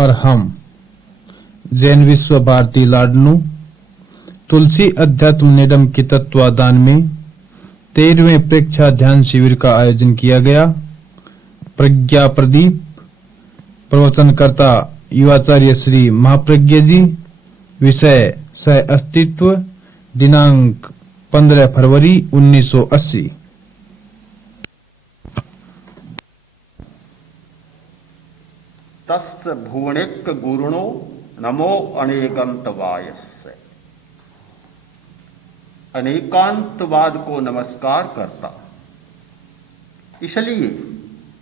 और हम जैन विश्व भारती लाडनू तुलसी अध्यात्म निडम के तत्वाधान में 13वें प्रेक्षा ध्यान शिविर का आयोजन किया गया। प्रज्ञा प्रदीप प्रवचनकर्ता युवाचार्य श्री महाप्रज्ञ जी। विषय सह अस्तित्व। दिनांक 15 फरवरी 1980। तस्य भुवनेक गुरुणो नमो अनेकंतवायस्य। अनेकांतवाद को नमस्कार करता, इसलिए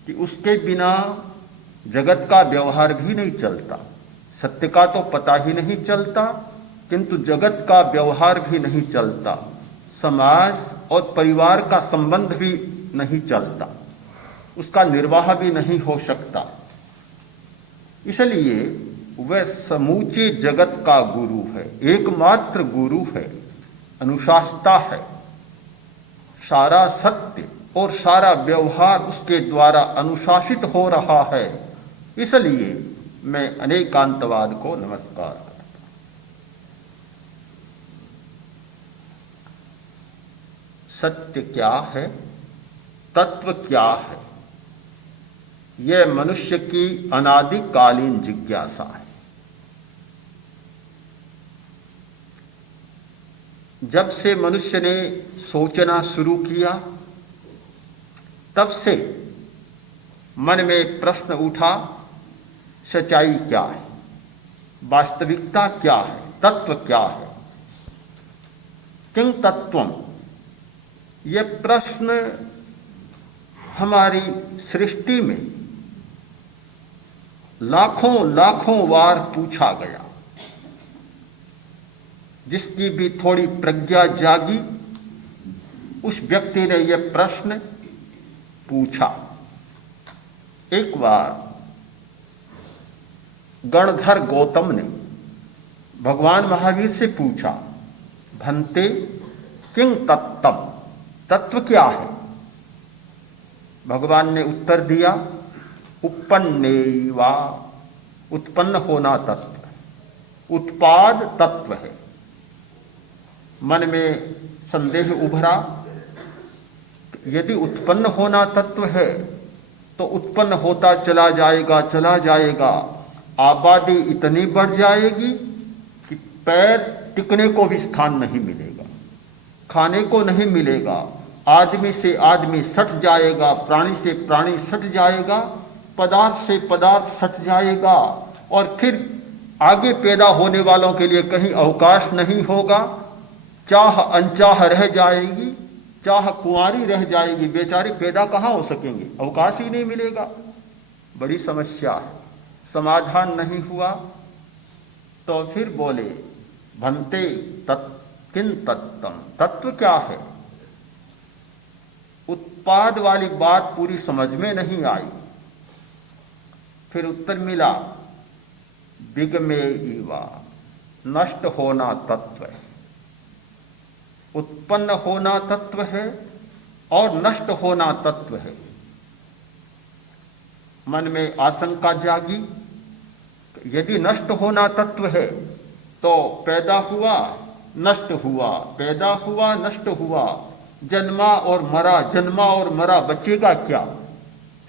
कि उसके बिना जगत का व्यवहार भी नहीं चलता। सत्य का तो पता ही नहीं चलता, किंतु जगत का व्यवहार भी नहीं चलता, समाज और परिवार का संबंध भी नहीं चलता, उसका निर्वाह भी नहीं हो सकता। इसलिए वह समूचे जगत का गुरु है, एकमात्र गुरु है, अनुशासता है। सारा सत्य और सारा व्यवहार उसके द्वारा अनुशासित हो रहा है। इसलिए मैं अनेकांतवाद को नमस्कार करता। सत्य क्या है, तत्व क्या है, यह मनुष्य की अनादिकालीन जिज्ञासा है। जब से मनुष्य ने सोचना शुरू किया, तब से मन में प्रश्न उठा, सच्चाई क्या है, वास्तविकता क्या है, तत्व क्या है। किं तत्वम, यह प्रश्न हमारी सृष्टि में लाखों लाखों बार पूछा गया। जिसकी भी थोड़ी प्रज्ञा जागी, उस व्यक्ति ने यह प्रश्न पूछा। एक बार गणधर गौतम ने भगवान महावीर से पूछा, भन्ते किं तत्तम, तत्व क्या है। भगवान ने उत्तर दिया, उपन्नेवा, उत्पन्न होना तत्व है, उत्पाद तत्व है। मन में संदेह उभरा, यदि उत्पन्न होना तत्व है तो उत्पन्न होता चला जाएगा, आबादी इतनी बढ़ जाएगी कि पैर टिकने को भी स्थान नहीं मिलेगा, खाने को नहीं मिलेगा, आदमी से आदमी सट जाएगा, प्राणी से प्राणी सट जाएगा, पदार्थ से पदार्थ सट जाएगा, और फिर आगे पैदा होने वालों के लिए कहीं अवकाश नहीं होगा। चाह अनचाह रह जाएगी, चाह कुंवारी रह जाएगी, बेचारी पैदा कहाँ हो सकेंगे, अवकाश ही नहीं मिलेगा। बड़ी समस्या है, समाधान नहीं हुआ। तो फिर बोले, भन्ते किं तत्तम, तत्व क्या है। उत्पाद वाली बात पूरी समझ में नहीं आई। फिर उत्तर मिला, विगमे इवा, नष्ट होना तत्व है। उत्पन्न होना तत्व है और नष्ट होना तत्व है। मन में आशंका जागी, यदि नष्ट होना तत्व है तो पैदा हुआ, नष्ट हुआ, पैदा हुआ, नष्ट हुआ, जन्मा और मरा, बचेगा क्या,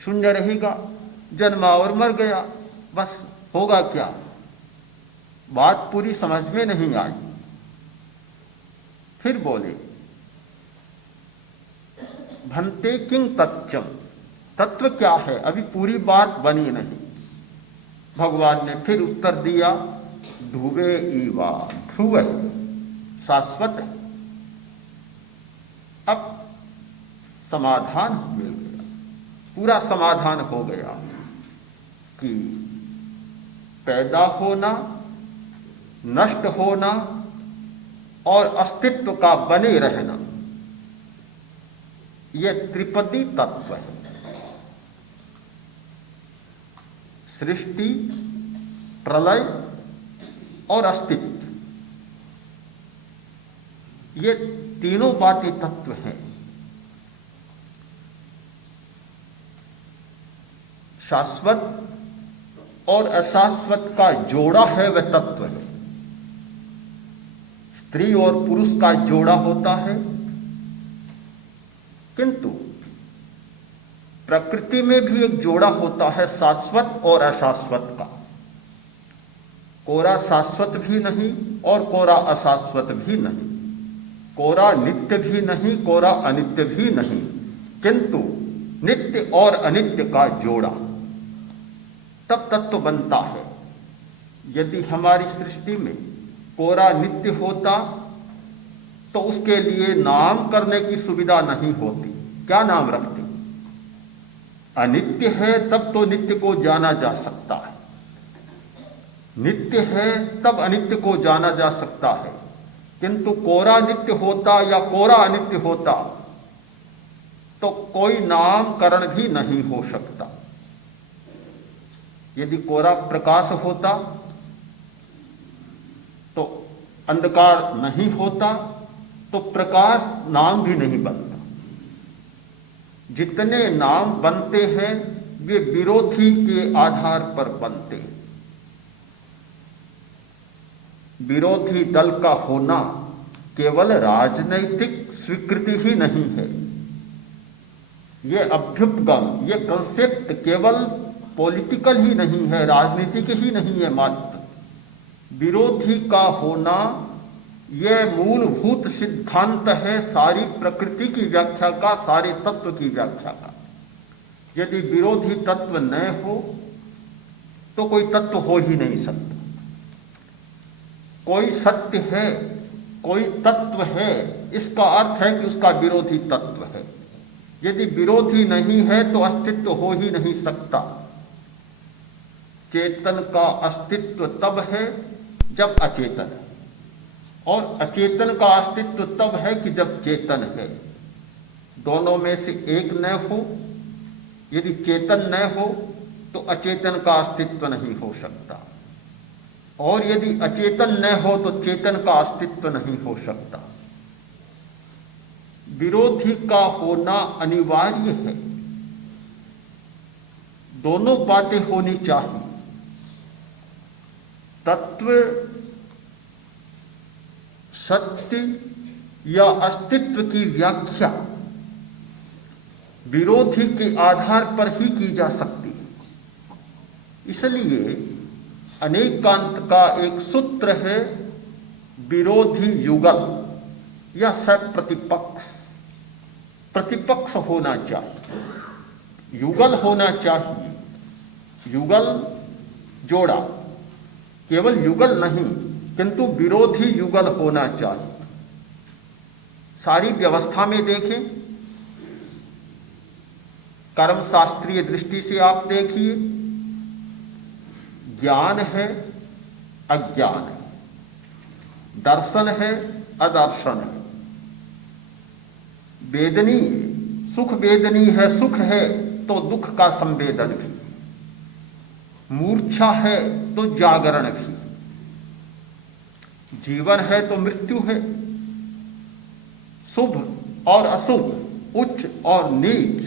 शून्य रहेगा। जन्मा और मर गया, बस होगा क्या। बात पूरी समझ में नहीं आई। फिर बोले, भन्ते किं तत्वम, तत्व क्या है, अभी पूरी बात बनी नहीं। भगवान ने फिर उत्तर दिया, ध्रुवे इवा, ध्रुव है, शाश्वत है। अब समाधान मिल गया, पूरा समाधान हो गया कि पैदा होना, नष्ट होना और अस्तित्व का बने रहना, यह त्रिपदी तत्व है। सृष्टि, प्रलय और अस्तित्व, ये तीनों बातें तत्व हैं। शाश्वत और अशाश्वत का जोड़ा है वह तत्व है। स्त्री और पुरुष का जोड़ा होता है, किंतु प्रकृति में भी एक जोड़ा होता है शाश्वत और अशाश्वत का। कोरा शाश्वत भी नहीं और कोरा अशाश्वत भी नहीं, कोरा नित्य भी नहीं, कोरा अनित्य भी नहीं, किंतु नित्य और अनित्य का जोड़ा, तब तत्व बनता है। यदि हमारी सृष्टि में कोरा नित्य होता तो उसके लिए नाम करने की सुविधा नहीं होती। क्या नाम रखते? अनित्य है तब तो नित्य को जाना जा सकता है, नित्य है तब अनित्य को जाना जा सकता है, किंतु कोरा नित्य होता या कोरा अनित्य होता तो कोई नामकरण भी नहीं हो सकता। यदि कोरा प्रकाश होता तो अंधकार नहीं होता तो प्रकाश नाम भी नहीं बनता। जितने नाम बनते हैं वे विरोधी के आधार पर बनते हैं। विरोधी दल का होना केवल राजनैतिक स्वीकृति ही नहीं है, यह अभ्युपगम, यह कंसेप्ट केवल पॉलिटिकल ही नहीं है, राजनीतिक ही नहीं है मात्र। विरोधी का होना यह मूलभूत सिद्धांत है सारी प्रकृति की व्याख्या का, सारे तत्व की व्याख्या का। यदि विरोधी तत्व न हो तो कोई तत्व हो ही नहीं सकता। कोई सत्य है, कोई तत्व है, इसका अर्थ है कि उसका विरोधी तत्व है। यदि विरोधी नहीं है तो अस्तित्व हो ही नहीं सकता। चेतन का अस्तित्व तब है जब अचेतन है, और अचेतन का अस्तित्व तब है कि जब चेतन है। दोनों में से एक न हो, यदि चेतन न हो तो अचेतन का अस्तित्व नहीं हो सकता, और यदि अचेतन न हो तो चेतन का अस्तित्व नहीं हो सकता। विरोधी का होना अनिवार्य है। दोनों बातें होनी चाहिए। तत्व, सत्य या अस्तित्व की व्याख्या विरोधी के आधार पर ही की जा सकती है। इसलिए अनेकांत का एक सूत्र है विरोधी युगल या सप्रतिपक्ष। प्रतिपक्ष होना चाहिए, युगल होना चाहिए। युगल जोड़ा, केवल युगल नहीं किंतु विरोधी युगल होना चाहिए। सारी व्यवस्था में देखें, कर्म शास्त्रीय दृष्टि से आप देखिए, ज्ञान है, अज्ञान है, दर्शन है, अदर्शन है, वेदनी, सुख वेदनी है, सुख है तो दुख का संवेदन भी, मूर्छा है तो जागरण भी, जीवन है तो मृत्यु है, शुभ और अशुभ, उच्च और नीच,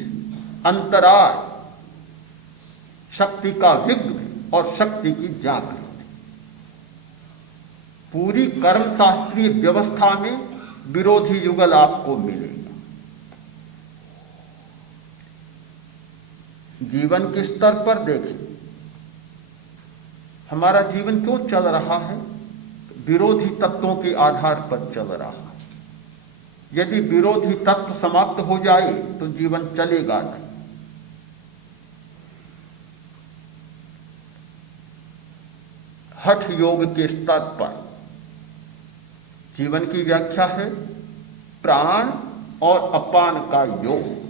अंतराय, शक्ति का विघ्न और शक्ति की जागृति। पूरी कर्मशास्त्रीय व्यवस्था में विरोधी युगल आपको मिलेगा। जीवन के स्तर पर देखिए, हमारा जीवन क्यों चल रहा है? विरोधी तत्वों के आधार पर चल रहा है। यदि विरोधी तत्व समाप्त हो जाए तो जीवन चलेगा नहीं। हठ योग के स्तर पर जीवन की व्याख्या है प्राण और अपान का योग।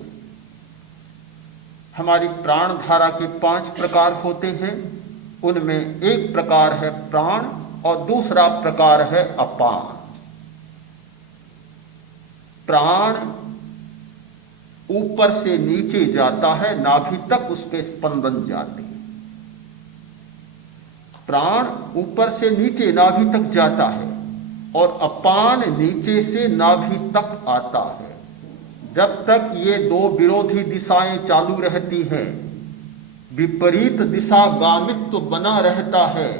हमारी प्राण धारा के 5 प्रकार होते हैं, उनमें एक प्रकार है प्राण और दूसरा प्रकार है अपान। प्राण ऊपर से नीचे जाता है, नाभि तक उसके स्पंदन जाते हैं। प्राण ऊपर से नीचे नाभि तक जाता है और अपान नीचे से नाभि तक आता है। जब तक ये 2 विरोधी दिशाएं चालू रहती हैं, विपरीत दिशा गामित्व बना रहता है।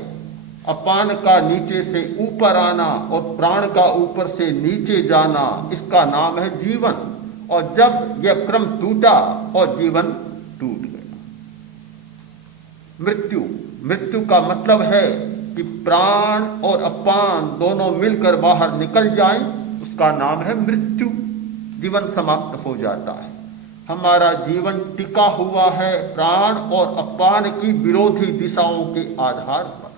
अपान का नीचे से ऊपर आना और प्राण का ऊपर से नीचे जाना, इसका नाम है जीवन। और जब यह क्रम टूटा और जीवन टूट गया। मृत्यु का मतलब है कि प्राण और अपान दोनों मिलकर बाहर निकल जाएं, उसका नाम है मृत्यु। जीवन समाप्त हो जाता है। हमारा जीवन टिका हुआ है प्राण और अपान की विरोधी दिशाओं के आधार पर।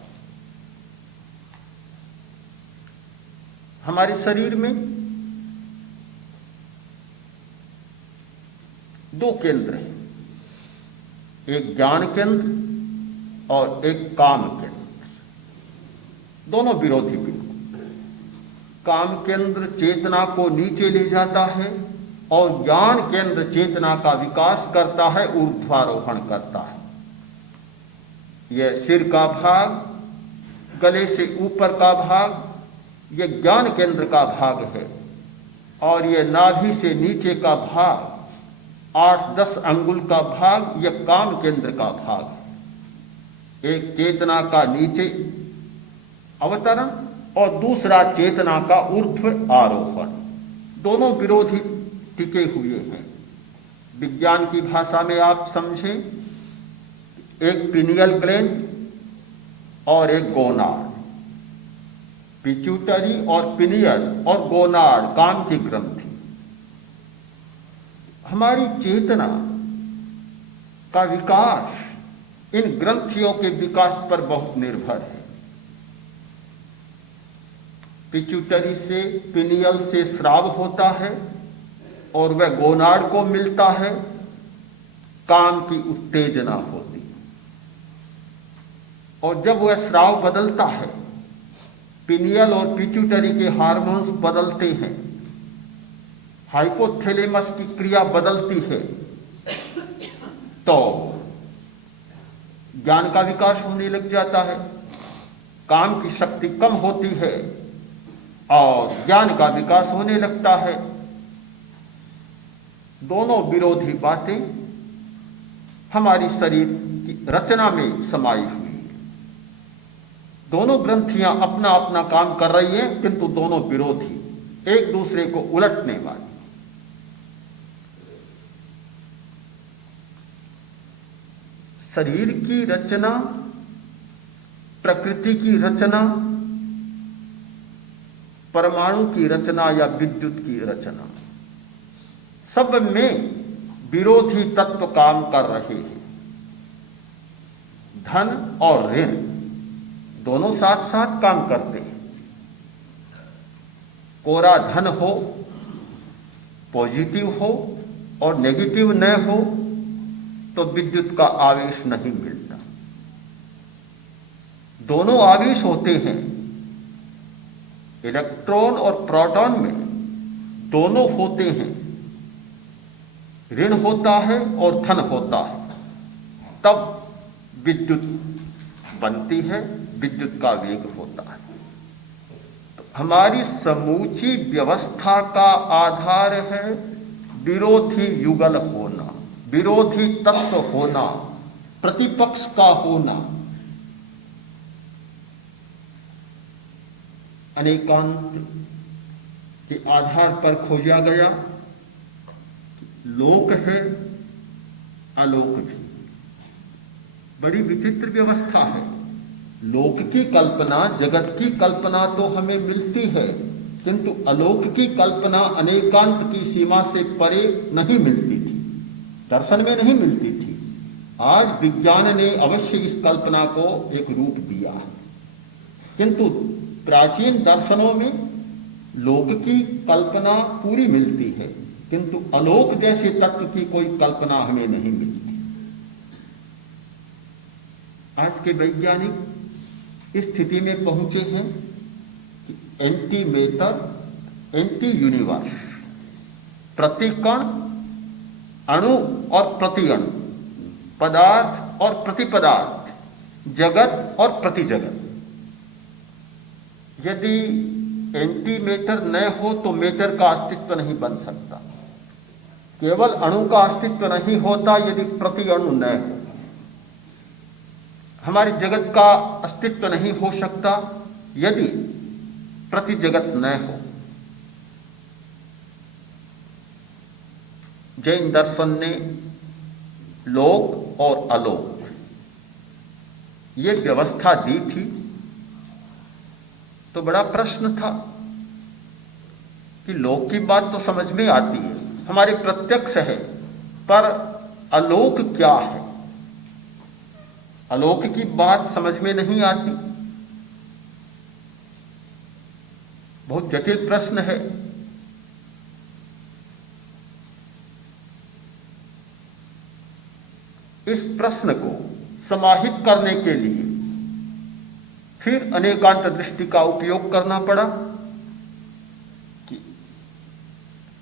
हमारे शरीर में दो केंद्र हैं, एक ज्ञान केंद्र और एक काम केंद्र। दोनों विरोधी बिंदु। काम केंद्र चेतना को नीचे ले जाता है और ज्ञान केंद्र चेतना का विकास करता है, ऊर्ध्वारोहण करता है। यह सिर का भाग, गले से ऊपर का भाग, यह ज्ञान केंद्र का भाग है। और यह नाभि से नीचे का भाग, 8-10 अंगुल का भाग, यह काम केंद्र का भाग है। एक चेतना का नीचे अवतरण और दूसरा चेतना का ऊर्ध्व आरोहण। दोनों विरोधी टिके हुए हैं। विज्ञान की भाषा में आप समझें, एक पिनियल ग्लैंड और एक गोनाड। पिट्यूटरी और पिनियल और गोनाड काम की ग्रंथि। हमारी चेतना का विकास इन ग्रंथियों के विकास पर बहुत निर्भर है। पिट्यूटरी से, पिनियल से स्राव होता है और वह गोनाड को मिलता है, काम की उत्तेजना होती है। और जब वह स्राव बदलता है, पिनियल और पिट्यूटरी के हार्मोन्स बदलते हैं, हाइपोथैलेमस की क्रिया बदलती है, तो ज्ञान का विकास होने लग जाता है। काम की शक्ति कम होती है और ज्ञान का विकास होने लगता है। दोनों विरोधी बातें हमारी शरीर की रचना में समाई हुई है। दोनों ग्रंथियां अपना अपना काम कर रही हैं, किंतु दोनों विरोधी, एक दूसरे को उलटने वाली। शरीर की रचना, प्रकृति की रचना, परमाणु की रचना या विद्युत की रचना, सब में विरोधी तत्व काम कर रहे हैं। धन और ऋण दोनों साथ साथ काम करते हैं। कोरा धन हो, पॉजिटिव हो और नेगेटिव न हो तो विद्युत का आवेश नहीं मिलता। दोनों आवेश होते हैं। इलेक्ट्रॉन और प्रोटॉन में दोनों होते हैं। ऋण होता है और धन होता है, तब विद्युत बनती है, विद्युत का वेग होता है। तो हमारी समूची व्यवस्था का आधार है विरोधी युगल होना, विरोधी तत्व होना, प्रतिपक्ष का होना। अनेकांत के आधार पर खोजा गया लोक है, अलोक भी। बड़ी विचित्र व्यवस्था है। लोक की कल्पना, जगत की कल्पना तो हमें मिलती है, किंतु अलोक की कल्पना अनेकांत की सीमा से परे नहीं मिलती थी, दर्शन में नहीं मिलती थी। आज विज्ञान ने अवश्य इस कल्पना को एक रूप दिया है, किंतु प्राचीन दर्शनों में लोक की कल्पना पूरी मिलती है, किंतु अलोक जैसे तत्व की कोई कल्पना हमें नहीं मिलती। आज के वैज्ञानिक इस स्थिति में पहुंचे हैं कि एंटी मैटर, एंटी यूनिवर्स, प्रतिकण, अणु और प्रतिअणु, पदार्थ और प्रतिपदार्थ, जगत और प्रतिजगत। यदि एंटी मैटर न हो तो मैटर का अस्तित्व नहीं बन सकता। केवल अणु का अस्तित्व नहीं होता यदि प्रति अणु न हो। हमारे जगत का अस्तित्व नहीं हो सकता यदि प्रति जगत न हो। जैन दर्शन ने लोक और अलोक ये व्यवस्था दी थी, तो बड़ा प्रश्न था कि लोक की बात तो समझ में आती है, हमारे प्रत्यक्ष है, पर अलोक क्या है, अलोक की बात समझ में नहीं आती। बहुत जटिल प्रश्न है। इस प्रश्न को समाहित करने के लिए फिर अनेकांत दृष्टि का उपयोग करना पड़ा कि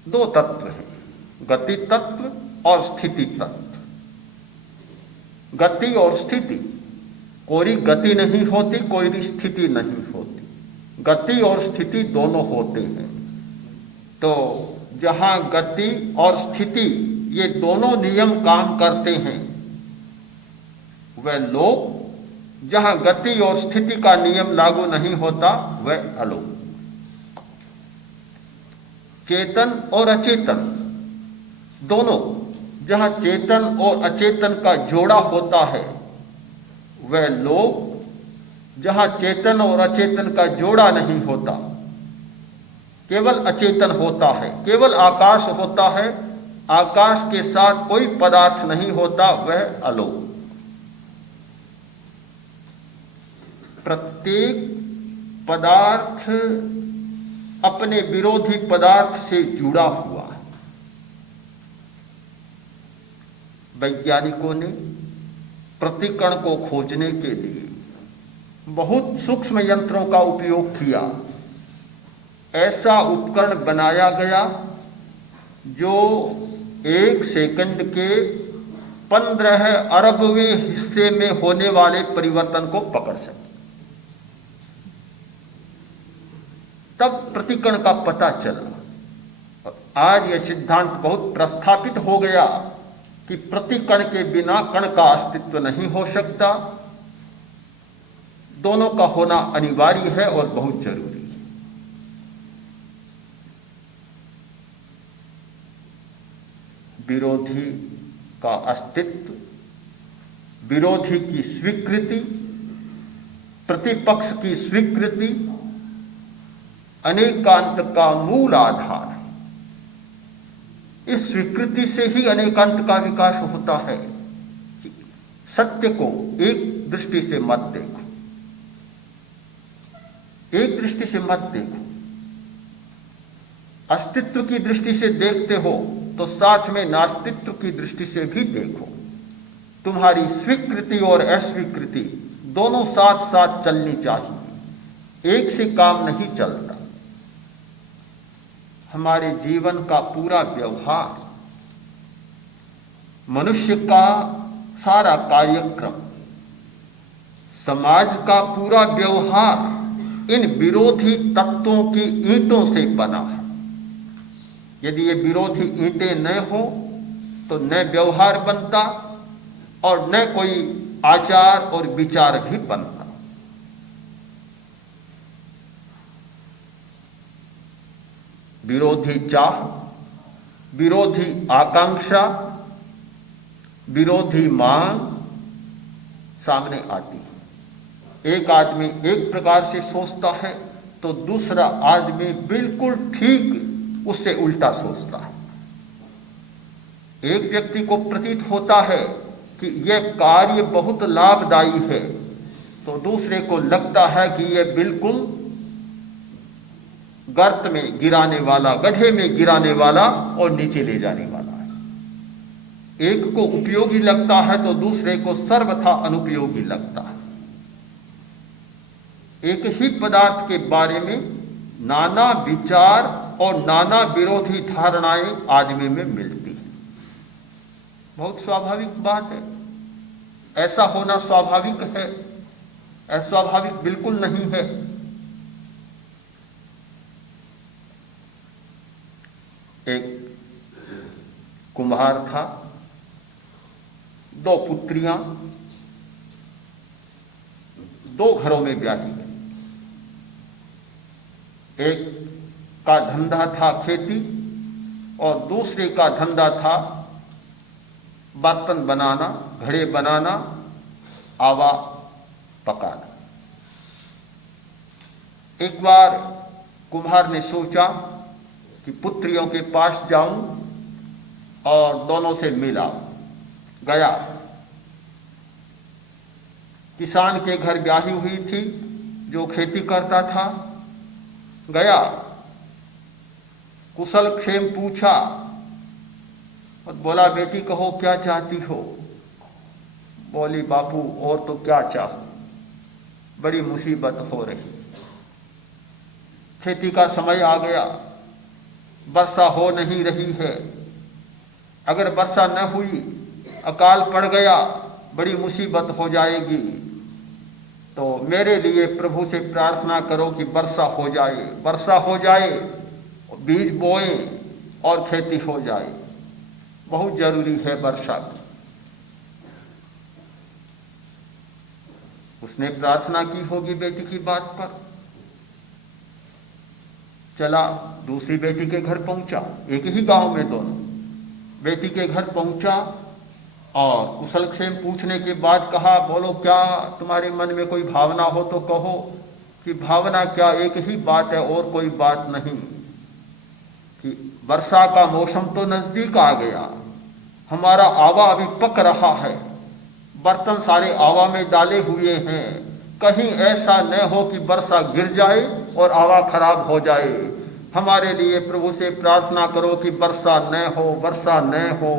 दो तत्व हैं, गति तत्व और स्थिति तत्व। गति और स्थिति, कोई गति नहीं होती, कोई स्थिति नहीं होती, गति और स्थिति दोनों होते हैं। तो जहां गति और स्थिति ये दोनों नियम काम करते हैं वह लोक, जहां गति और स्थिति का नियम लागू नहीं होता वह अलोक। चेतन और अचेतन दोनों, जहां चेतन और अचेतन का जोड़ा होता है वह लोक, जहां चेतन और अचेतन का जोड़ा नहीं होता, केवल अचेतन होता है, केवल आकाश होता है, आकाश के साथ कोई पदार्थ नहीं होता, वह अलोक। प्रत्येक पदार्थ अपने विरोधी पदार्थ से जुड़ा हुआ है। वैज्ञानिकों ने प्रतिकण को खोजने के लिए बहुत सूक्ष्म यंत्रों का उपयोग किया। ऐसा उपकरण बनाया गया जो 1 सेकंड के 15 अरबवें हिस्से में होने वाले परिवर्तन को पकड़ सके। तब प्रतिकण का पता चला। आज यह सिद्धांत बहुत प्रस्थापित हो गया कि प्रतिकण के बिना कण का अस्तित्व नहीं हो सकता, दोनों का होना अनिवार्य है और बहुत जरूरी है। विरोधी का अस्तित्व, विरोधी की स्वीकृति, प्रतिपक्ष की स्वीकृति अनेकांत का मूल आधार है। इस स्वीकृति से ही अनेकांत का विकास होता है। सत्य को एक दृष्टि से मत देखो, एक दृष्टि से मत देखो। अस्तित्व की दृष्टि से देखते हो तो साथ में नास्तित्व की दृष्टि से भी देखो। तुम्हारी स्वीकृति और अस्वीकृति दोनों साथ साथ चलनी चाहिए, एक से काम नहीं चलता। हमारे जीवन का पूरा व्यवहार, मनुष्य का सारा कार्यक्रम, समाज का पूरा व्यवहार इन विरोधी तत्वों की ईंटों से बना है। यदि ये विरोधी ईंटें न हो तो न व्यवहार बनता और न कोई आचार और विचार भी बनता। विरोधी चाह, विरोधी आकांक्षा, विरोधी मांग सामने आती है। एक आदमी एक प्रकार से सोचता है तो दूसरा आदमी बिल्कुल ठीक उससे उल्टा सोचता है। एक व्यक्ति को प्रतीत होता है कि यह कार्य बहुत लाभदायी है तो दूसरे को लगता है कि यह बिल्कुल गर्त में गिराने वाला, गड्ढे में गिराने वाला और नीचे ले जाने वाला है। एक को उपयोगी लगता है तो दूसरे को सर्वथा अनुपयोगी लगता है। एक ही पदार्थ के बारे में नाना विचार और नाना विरोधी धारणाएं आदमी में मिलती हैं। बहुत स्वाभाविक बात है। ऐसा होना स्वाभाविक है? अस्वाभाविक बिल्कुल नहीं है। एक कुम्हार था, 2 पुत्रियां, दो घरों में ब्याही गई। एक का धंधा था खेती और दूसरे का धंधा था बर्तन बनाना, घड़े बनाना, आवा पकाना। एक बार कुम्हार ने सोचा कि पुत्रियों के पास जाऊं और दोनों से मिला। गया, किसान के घर ब्याही हुई थी जो खेती करता था। गया, कुशल क्षेम पूछा और बोला, बेटी कहो क्या चाहती हो? बोली, बापू और तो क्या चाहूं, बड़ी मुसीबत हो रही, खेती का समय आ गया, वर्षा हो नहीं रही है, अगर वर्षा न हुई, अकाल पड़ गया, बड़ी मुसीबत हो जाएगी, तो मेरे लिए प्रभु से प्रार्थना करो कि वर्षा हो जाए, वर्षा हो जाए, बीज बोए और खेती हो जाए, बहुत जरूरी है वर्षा की। उसने प्रार्थना की होगी बेटी की बात पर। चला, दूसरी बेटी के घर पहुंचा, एक ही गांव में दोनों। बेटी के घर पहुंचा और कुशल क्षेम पूछने के बाद कहा, बोलो क्या तुम्हारे मन में कोई भावना हो तो कहो। कि भावना क्या, एक ही बात है और कोई बात नहीं, कि वर्षा का मौसम तो नजदीक आ गया, हमारा आवा अभी पक रहा है, बर्तन सारे आवा में डाले हुए हैं, कहीं ऐसा न हो कि वर्षा गिर जाए और आवा खराब हो जाए। हमारे लिए प्रभु से प्रार्थना करो कि वर्षा न हो, वर्षा न हो,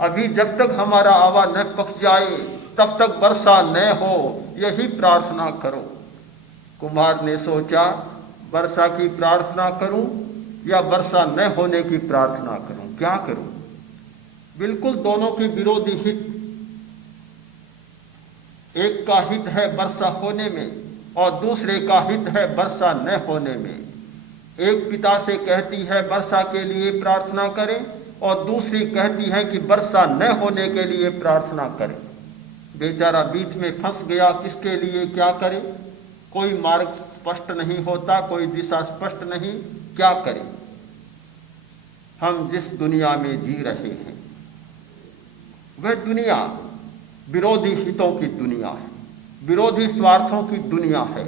अभी जब तक हमारा आवा न पक जाए तब तक वर्षा न हो, यही प्रार्थना करो। कुमार ने सोचा, वर्षा की प्रार्थना करूं या वर्षा न होने की प्रार्थना करूं, क्या करूं? बिल्कुल दोनों के विरोधी हित। एक का हित है वर्षा होने में और दूसरे का हित है वर्षा न होने में। एक पिता से कहती है वर्षा के लिए प्रार्थना करें और दूसरी कहती है कि वर्षा न होने के लिए प्रार्थना करें। बेचारा बीच में फंस गया, किसके लिए क्या करे, कोई मार्ग स्पष्ट नहीं होता, कोई दिशा स्पष्ट नहीं, क्या करें। हम जिस दुनिया में जी रहे हैं वह दुनिया विरोधी हितों की दुनिया है, विरोधी स्वार्थों की दुनिया है।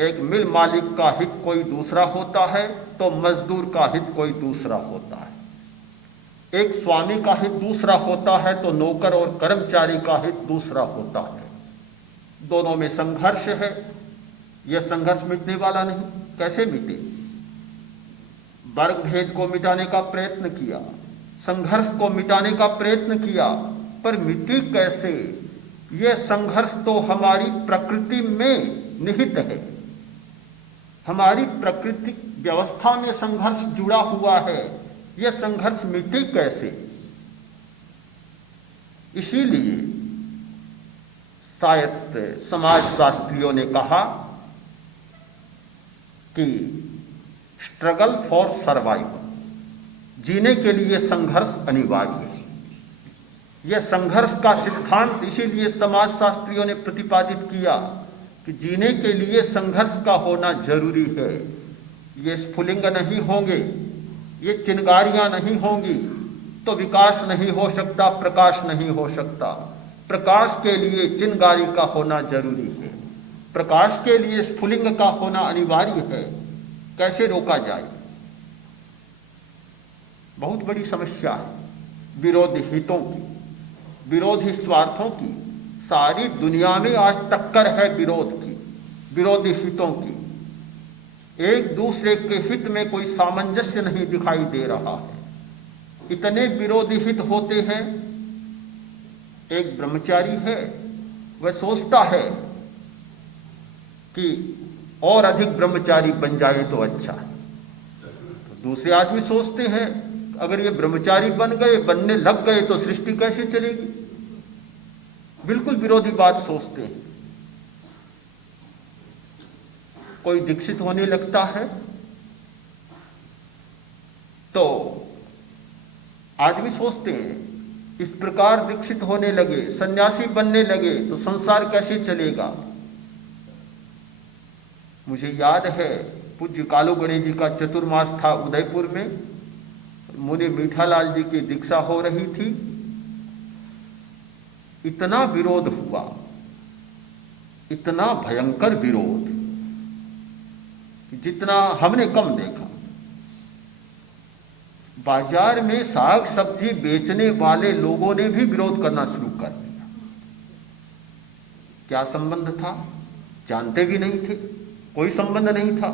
एक मिल मालिक का हित कोई दूसरा होता है तो मजदूर का हित कोई दूसरा होता है। एक स्वामी का हित दूसरा होता है तो नौकर और कर्मचारी का हित दूसरा होता है। दोनों में संघर्ष है। यह संघर्ष मिटने वाला नहीं, कैसे मिटे? वर्ग भेद को मिटाने का प्रयत्न किया, संघर्ष को मिटाने का प्रयत्न किया, पर मिट्टी कैसे? यह संघर्ष तो हमारी प्रकृति में निहित है, हमारी प्राकृतिक व्यवस्था में संघर्ष जुड़ा हुआ है। यह संघर्ष मिटे कैसे? इसीलिए शायद समाजशास्त्रियों ने कहा कि स्ट्रगल फॉर सर्वाइवल, जीने के लिए संघर्ष अनिवार्य है। यह संघर्ष का सिद्धांत इसीलिए समाजशास्त्रियों ने प्रतिपादित किया कि जीने के लिए संघर्ष का होना जरूरी है। ये स्फुलिंग नहीं होंगे, ये चिंगारियां नहीं होंगी तो विकास नहीं हो सकता, प्रकाश नहीं हो सकता। प्रकाश के लिए चिंगारी का होना जरूरी है, प्रकाश के लिए स्फुलिंग का होना अनिवार्य है। कैसे रोका जाए? बहुत बड़ी समस्या है विरोधी हितों की, विरोधी स्वार्थों की। सारी दुनिया में आज टक्कर है विरोध की, विरोधी हितों की। एक दूसरे के हित में कोई सामंजस्य नहीं दिखाई दे रहा है, इतने विरोधी हित होते हैं। एक ब्रह्मचारी है, वह सोचता है कि और अधिक ब्रह्मचारी बन जाए तो अच्छा है। तो दूसरे आदमी सोचते हैं अगर ये ब्रह्मचारी बन गए, बनने लग गए तो सृष्टि कैसे चलेगी? बिल्कुल विरोधी बात सोचते हैं। कोई दीक्षित होने लगता है तो आदमी सोचते हैं इस प्रकार दीक्षित होने लगे, सन्यासी बनने लगे तो संसार कैसे चलेगा? मुझे याद है पूज्य कालू गणेश जी का चतुर्मास था उदयपुर में, मुनि मीठालाल जी की दीक्षा हो रही थी। इतना विरोध हुआ, इतना भयंकर विरोध जितना हमने कम देखा। बाजार में साग सब्जी बेचने वाले लोगों ने भी विरोध करना शुरू कर दिया। क्या संबंध था? जानते भी नहीं थे, कोई संबंध नहीं था,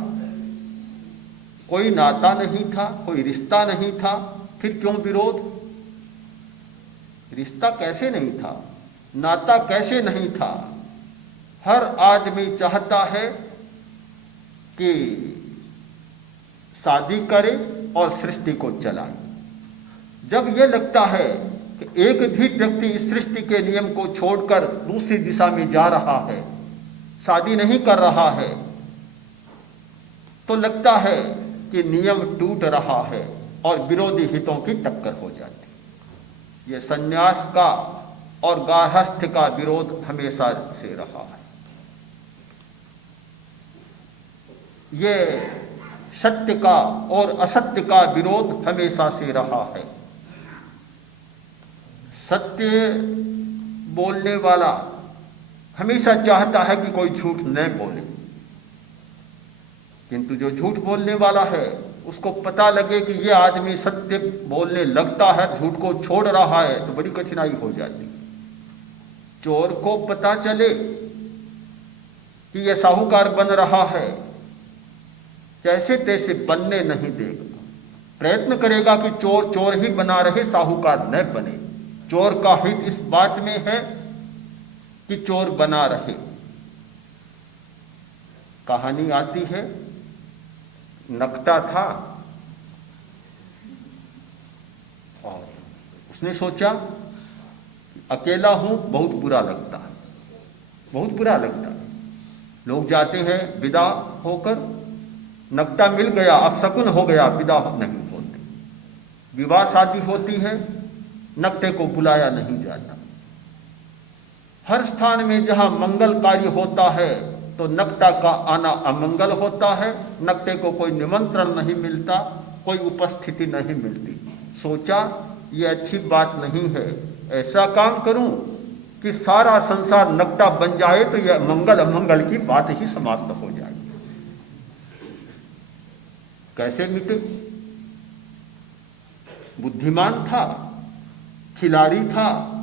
कोई नाता नहीं था, कोई रिश्ता नहीं था, फिर क्यों विरोध? रिश्ता कैसे नहीं था, नाता कैसे नहीं था? हर आदमी चाहता है कि शादी करे और सृष्टि को चलाए। जब यह लगता है कि एक भी व्यक्ति इस सृष्टि के नियम को छोड़कर दूसरी दिशा में जा रहा है, शादी नहीं कर रहा है, तो लगता है कि नियम टूट रहा है और विरोधी हितों की टक्कर हो जाती। यह संन्यास का और गार्हस्थ्य का विरोध हमेशा से रहा है। यह सत्य का और असत्य का विरोध हमेशा से रहा है। सत्य बोलने वाला हमेशा चाहता है कि कोई झूठ न बोले, किंतु जो झूठ बोलने वाला है उसको पता लगे कि यह आदमी सत्य बोलने लगता है, झूठ को छोड़ रहा है, तो बड़ी कठिनाई हो जाती है। चोर को पता चले कि यह साहूकार बन रहा है, जैसे तैसे बनने नहीं देगा, प्रयत्न करेगा कि चोर चोर ही बना रहे, साहूकार न बने। चोर का हित इस बात में है कि चोर बना रहे। कहानी आती है, नकटा था और उसने सोचा अकेला हूं, बहुत बुरा लगता है, बहुत बुरा लगता है। लोग जाते हैं विदा होकर, नकटा मिल गया, अब शकुन हो गया, विदा नहीं होते। विवाह शादी होती है, नकटे को बुलाया नहीं जाता। हर स्थान में जहां मंगल कार्य होता है तो नकटा का आना अमंगल होता है, नकटे को कोई निमंत्रण नहीं मिलता, कोई उपस्थिति नहीं मिलती। सोचा ये अच्छी बात नहीं है, ऐसा काम करूं कि सारा संसार नकटा बन जाए तो यह मंगल अमंगल की बात ही समाप्त हो जाए। कैसे मिटे? बुद्धिमान था, खिलाड़ी था।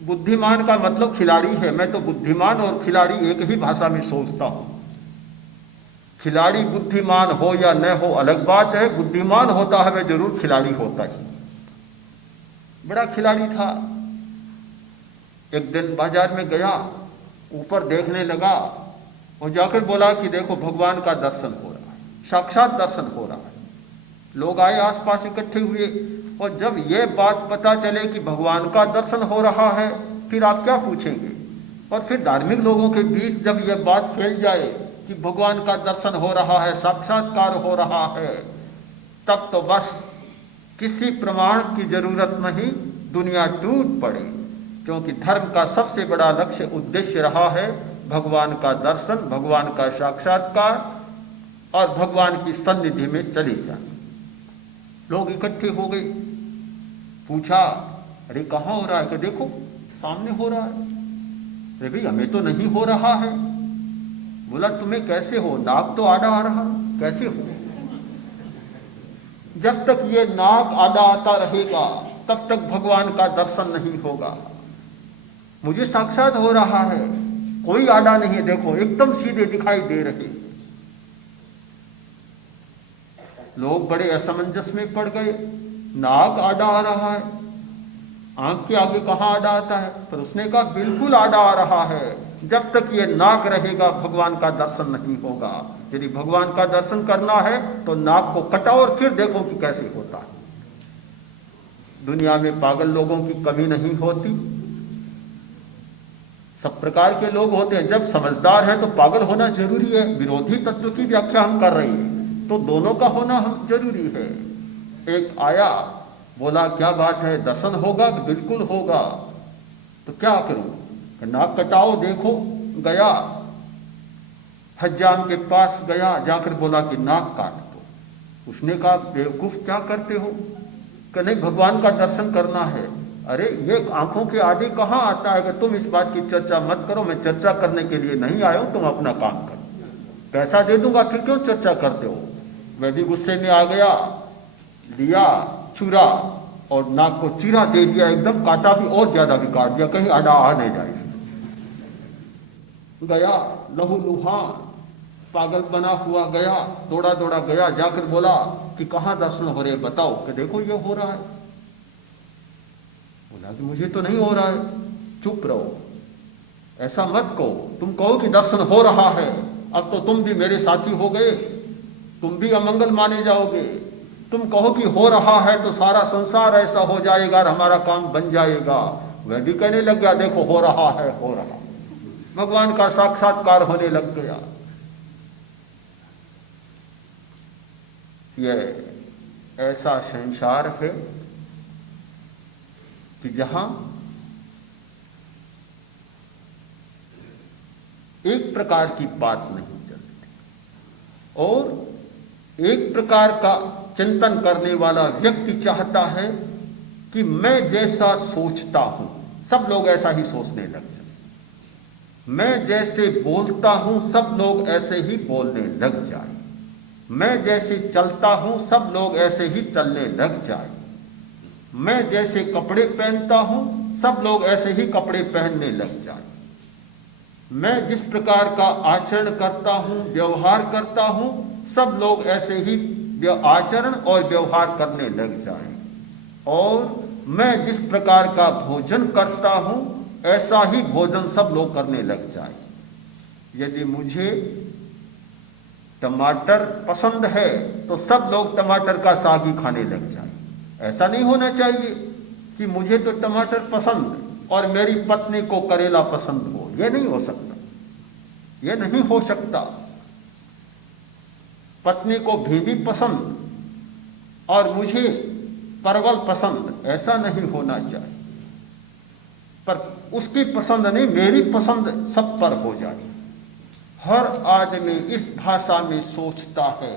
बुद्धिमान का मतलब खिलाड़ी है। मैं तो बुद्धिमान और खिलाड़ी एक ही भाषा में सोचता हूं। खिलाड़ी बुद्धिमान हो या न हो अलग बात है, बुद्धिमान होता है वह जरूर खिलाड़ी होता ही। बड़ा खिलाड़ी था। एक दिन बाजार में गया, ऊपर देखने लगा और जाकर बोला कि देखो भगवान का दर्शन हो रहा है, साक्षात दर्शन हो रहा है। लोग आए, आसपास इकट्ठे हुए, और जब यह बात पता चले कि भगवान का दर्शन हो रहा है, फिर आप क्या पूछेंगे? और फिर धार्मिक लोगों के बीच जब यह बात फैल जाए कि भगवान का दर्शन हो रहा है, साक्षात्कार हो रहा है, तब तो बस किसी प्रमाण की जरूरत नहीं, दुनिया टूट पड़े। क्योंकि धर्म का सबसे बड़ा लक्ष्य उद्देश्य रहा है भगवान का दर्शन, भगवान का साक्षात्कार और भगवान की सन्निधि में चले जाना। लोग इकट्ठे हो गए, पूछा अरे कहाँ हो रहा है? कि देखो सामने हो रहा है। अरे भाई हमें तो नहीं हो रहा है। बोला तुम्हें कैसे हो? नाक तो आड़ा आ रहा, कैसे हो? जब तक ये नाक आधा आता रहेगा तब तक भगवान का दर्शन नहीं होगा। मुझे साक्षात हो रहा है, कोई आड़ा नहीं है, देखो एकदम सीधे दिखाई दे रहे। लोग बड़े असमंजस में पड़ गए। नाक आड़ा आ रहा है, आंख के आगे कहां आड़ा आता है? पर उसने कहा बिल्कुल आड़ा आ रहा है। जब तक ये नाक रहेगा भगवान का दर्शन नहीं होगा। यदि भगवान का दर्शन करना है तो नाक को कटाओ और फिर देखो कि कैसे होता है। दुनिया में पागल लोगों की कमी नहीं होती, सब प्रकार के लोग होते हैं। जब समझदार है तो पागल होना जरूरी है। विरोधी तत्व की व्याख्या हम कर रहे हैं तो दोनों का होना हम जरूरी है। एक आया, बोला क्या बात है, दर्शन होगा? बिल्कुल होगा। तो क्या करूं? नाक कटाओ देखो। गया हज्जाम के पास गया, जाकर बोला कि नाक काट दो। उसने कहा बेवकूफ क्या करते हो, कि नहीं भगवान का दर्शन करना है। अरे ये आंखों के आगे कहाँ आता है कि तुम इस बात की चर्चा मत करो, मैं चर्चा करने के लिए नहीं आया हूं, तुम अपना काम करो, पैसा दे दूंगा फिर क्यों चर्चा करते हो। मैं भी गुस्से में आ गया, लिया छुरा और नाक को चीरा दे दिया, एकदम काटा भी और ज्यादा भी काट दिया, कहीं आड़ा आ नहीं जाए। गया लहू लुहान पागल बना हुआ गया, दौड़ा दौड़ा गया, जाकर बोला कि कहाँ दर्शन हो रहे बताओ, कि देखो ये हो रहा है। बोला कि मुझे तो नहीं हो रहा है। चुप रहो, ऐसा मत कहो, तुम कहो कि दर्शन हो रहा है, अब तो तुम भी मेरे साथी हो गए, तुम भी अमंगल माने जाओगे। तुम कहो कि हो रहा है तो सारा संसार ऐसा हो जाएगा और हमारा काम बन जाएगा। वह भी कहने लग गया देखो हो रहा है, हो रहा। भगवान का साक्षात्कार होने लग गया। यह ऐसा संसार है कि जहां एक प्रकार की बात नहीं चलती और एक प्रकार का चिंतन करने वाला व्यक्ति चाहता है कि मैं जैसा सोचता हूं सब लोग ऐसा ही सोचने लग जाए, मैं जैसे बोलता हूं सब लोग ऐसे ही बोलने लग जाए, मैं जैसे चलता हूं सब लोग ऐसे ही चलने लग जाए, मैं जैसे कपड़े पहनता हूं सब लोग ऐसे ही कपड़े पहनने लग जाए, मैं जिस प्रकार का आचरण करता हूं व्यवहार करता हूं सब लोग ऐसे ही आचरण और व्यवहार करने लग जाए, और मैं जिस प्रकार का भोजन करता हूं ऐसा ही भोजन सब लोग करने लग जाए। यदि मुझे टमाटर पसंद है तो सब लोग टमाटर का साग ही खाने लग जाए। ऐसा नहीं होना चाहिए कि मुझे तो टमाटर पसंद और मेरी पत्नी को करेला पसंद हो, यह नहीं हो सकता, यह नहीं हो सकता। पत्नी को भिंडी पसंद और मुझे परवल पसंद, ऐसा नहीं होना चाहिए। पर उसकी पसंद नहीं, मेरी पसंद सब पर हो जाए। हर आदमी इस भाषा में सोचता है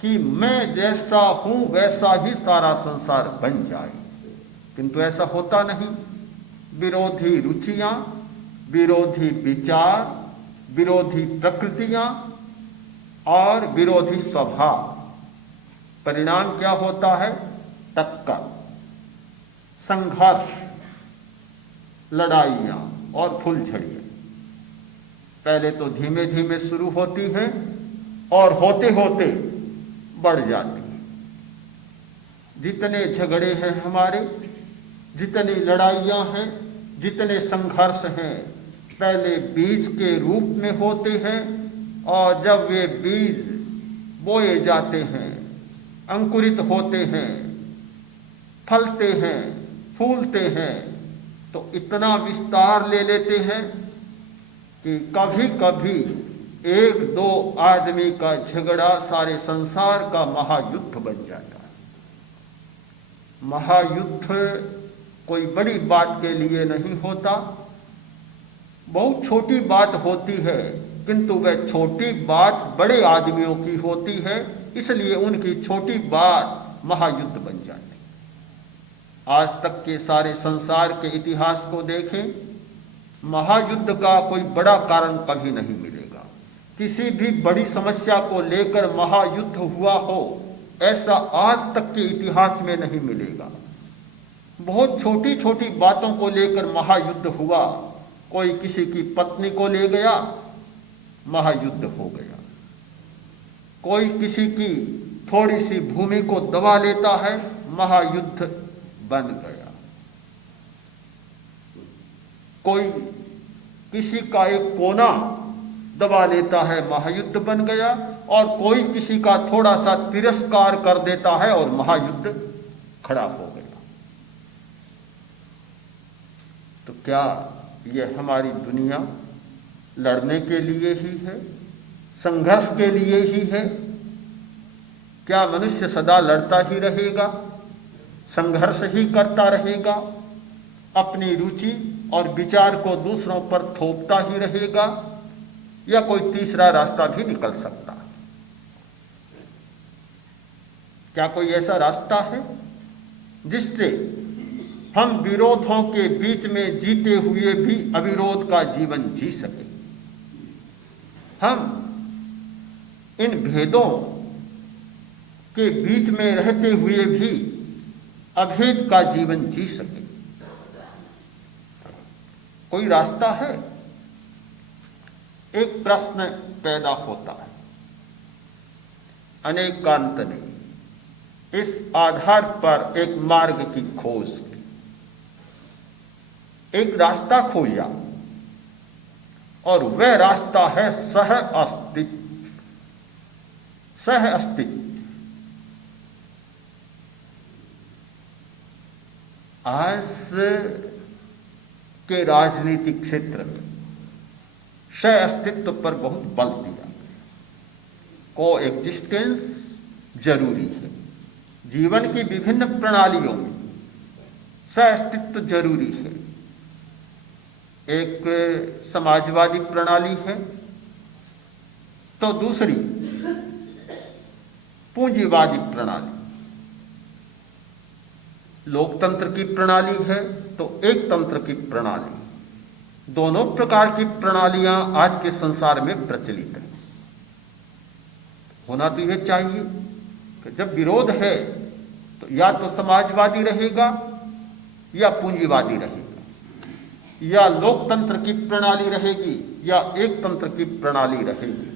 कि मैं जैसा हूं वैसा ही सारा संसार बन जाए, किंतु ऐसा होता नहीं। विरोधी रुचियां, विरोधी विचार, विरोधी प्रकृतियां और विरोधी स्वभाव, परिणाम क्या होता है? टक्कर, संघर्ष, लड़ाइयां और फुलझड़ियां। पहले तो धीमे धीमे शुरू होती है और होते होते बढ़ जाती है। जितने झगड़े हैं हमारे, जितनी लड़ाइयां हैं, जितने संघर्ष हैं, पहले बीज के रूप में होते हैं और जब वे बीज बोए जाते हैं, अंकुरित होते हैं, फलते हैं, फूलते हैं, तो इतना विस्तार ले लेते हैं कि कभी कभी एक दो आदमी का झगड़ा सारे संसार का महायुद्ध बन जाता है। महायुद्ध कोई बड़ी बात के लिए नहीं होता, बहुत छोटी बात होती है, किंतु वह छोटी बात बड़े आदमियों की होती है, इसलिए उनकी छोटी बात महायुद्ध बन जाती है। आज तक के सारे संसार के इतिहास को देखें, महायुद्ध का कोई बड़ा कारण कभी नहीं मिलेगा। किसी भी बड़ी समस्या को लेकर महायुद्ध हुआ हो ऐसा आज तक के इतिहास में नहीं मिलेगा। बहुत छोटी छोटी बातों को लेकर महायुद्ध हुआ। कोई किसी की पत्नी को ले गया, महायुद्ध हो गया। कोई किसी की थोड़ी सी भूमि को दबा लेता है, महायुद्ध बन गया। कोई किसी का एक कोना दबा लेता है, महायुद्ध बन गया। और कोई किसी का थोड़ा सा तिरस्कार कर देता है और महायुद्ध खड़ा हो गया। तो क्या यह हमारी दुनिया लड़ने के लिए ही है, संघर्ष के लिए ही है? क्या मनुष्य सदा लड़ता ही रहेगा, संघर्ष ही करता रहेगा, अपनी रुचि और विचार को दूसरों पर थोपता ही रहेगा? या कोई तीसरा रास्ता भी निकल सकता है। क्या कोई ऐसा रास्ता है जिससे हम विरोधों के बीच में जीते हुए भी अविरोध का जीवन जी सके? हम इन भेदों के बीच में रहते हुए भी अभेद का जीवन जी सके? कोई रास्ता है? एक प्रश्न पैदा होता है। अनेकांत ने इस आधार पर एक मार्ग की खोज की, एक रास्ता खोजा, और वह रास्ता है सह अस्तित्व। सह अस्तित्व आज के राजनीतिक क्षेत्र में सह अस्तित्व पर बहुत बल दिया। को एक्जिस्टेंस जरूरी है। जीवन की विभिन्न प्रणालियों में सह अस्तित्व जरूरी है। एक समाजवादी प्रणाली है तो दूसरी पूंजीवादी प्रणाली, लोकतंत्र की प्रणाली है तो एक तंत्र की प्रणाली। दोनों प्रकार की प्रणालियां आज के संसार में प्रचलित हैं। होना तो यह चाहिए कि जब विरोध है तो या तो समाजवादी रहेगा या पूंजीवादी रहेगा, या लोकतंत्र की प्रणाली रहेगी या एक तंत्र की प्रणाली रहेगी।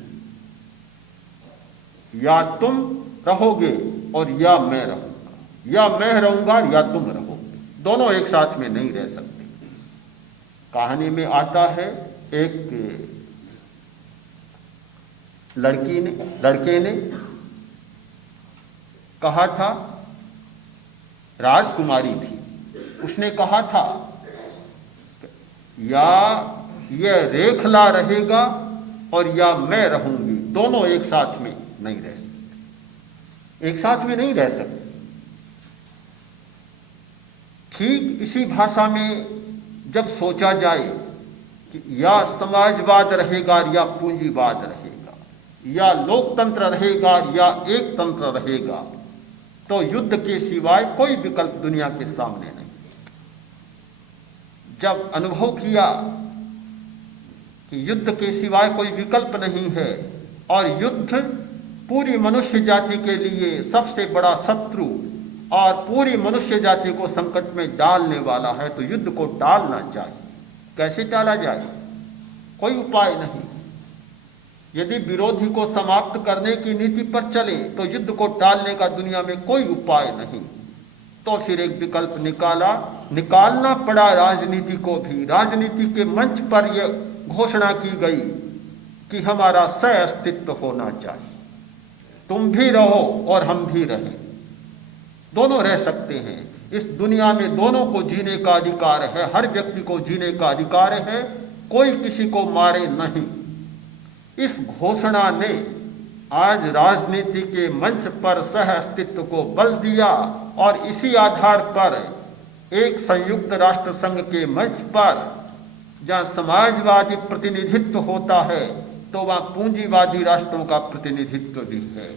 या तुम रहोगे और या मैं रहूंगा, या मैं रहूंगा या तुम रहोगे। दोनों एक साथ में नहीं रह सकते। कहानी में आता है एक लड़के ने कहा था, राजकुमारी थी, उसने कहा था या यह रेखला रहेगा और या मैं रहूंगी। दोनों एक साथ में नहीं रह सकते, एक साथ में नहीं रह सकते। ठीक इसी भाषा में जब सोचा जाए कि या समाजवाद रहेगा या पूंजीवाद रहेगा, या लोकतंत्र रहेगा या एक तंत्र रहेगा, तो युद्ध के सिवाय कोई विकल्प दुनिया के सामने नहीं। जब अनुभव किया कि युद्ध के सिवाय कोई विकल्प नहीं है और युद्ध पूरी मनुष्य जाति के लिए सबसे बड़ा शत्रु और पूरी मनुष्य जाति को संकट में डालने वाला है, तो युद्ध को टालना चाहिए। कैसे टाला जाए? कोई उपाय नहीं। यदि विरोधी को समाप्त करने की नीति पर चले तो युद्ध को टालने का दुनिया में कोई उपाय नहीं। तो फिर एक विकल्प निकालना पड़ा राजनीति को भी। राजनीति के मंच पर यह घोषणा की गई कि हमारा सह अस्तित्व होना चाहिए। तुम भी रहो और हम भी रहें, दोनों रह सकते हैं। इस दुनिया में दोनों को जीने का अधिकार है, हर व्यक्ति को जीने का अधिकार है, कोई किसी को मारे नहीं। इस घोषणा ने आज राजनीति के मंच पर सह अस्तित्व को बल दिया और इसी आधार पर एक संयुक्त राष्ट्र संघ के मंच पर जहां समाजवादी प्रतिनिधित्व होता है तो वहां पूंजीवादी राष्ट्रों का प्रतिनिधित्व भी है।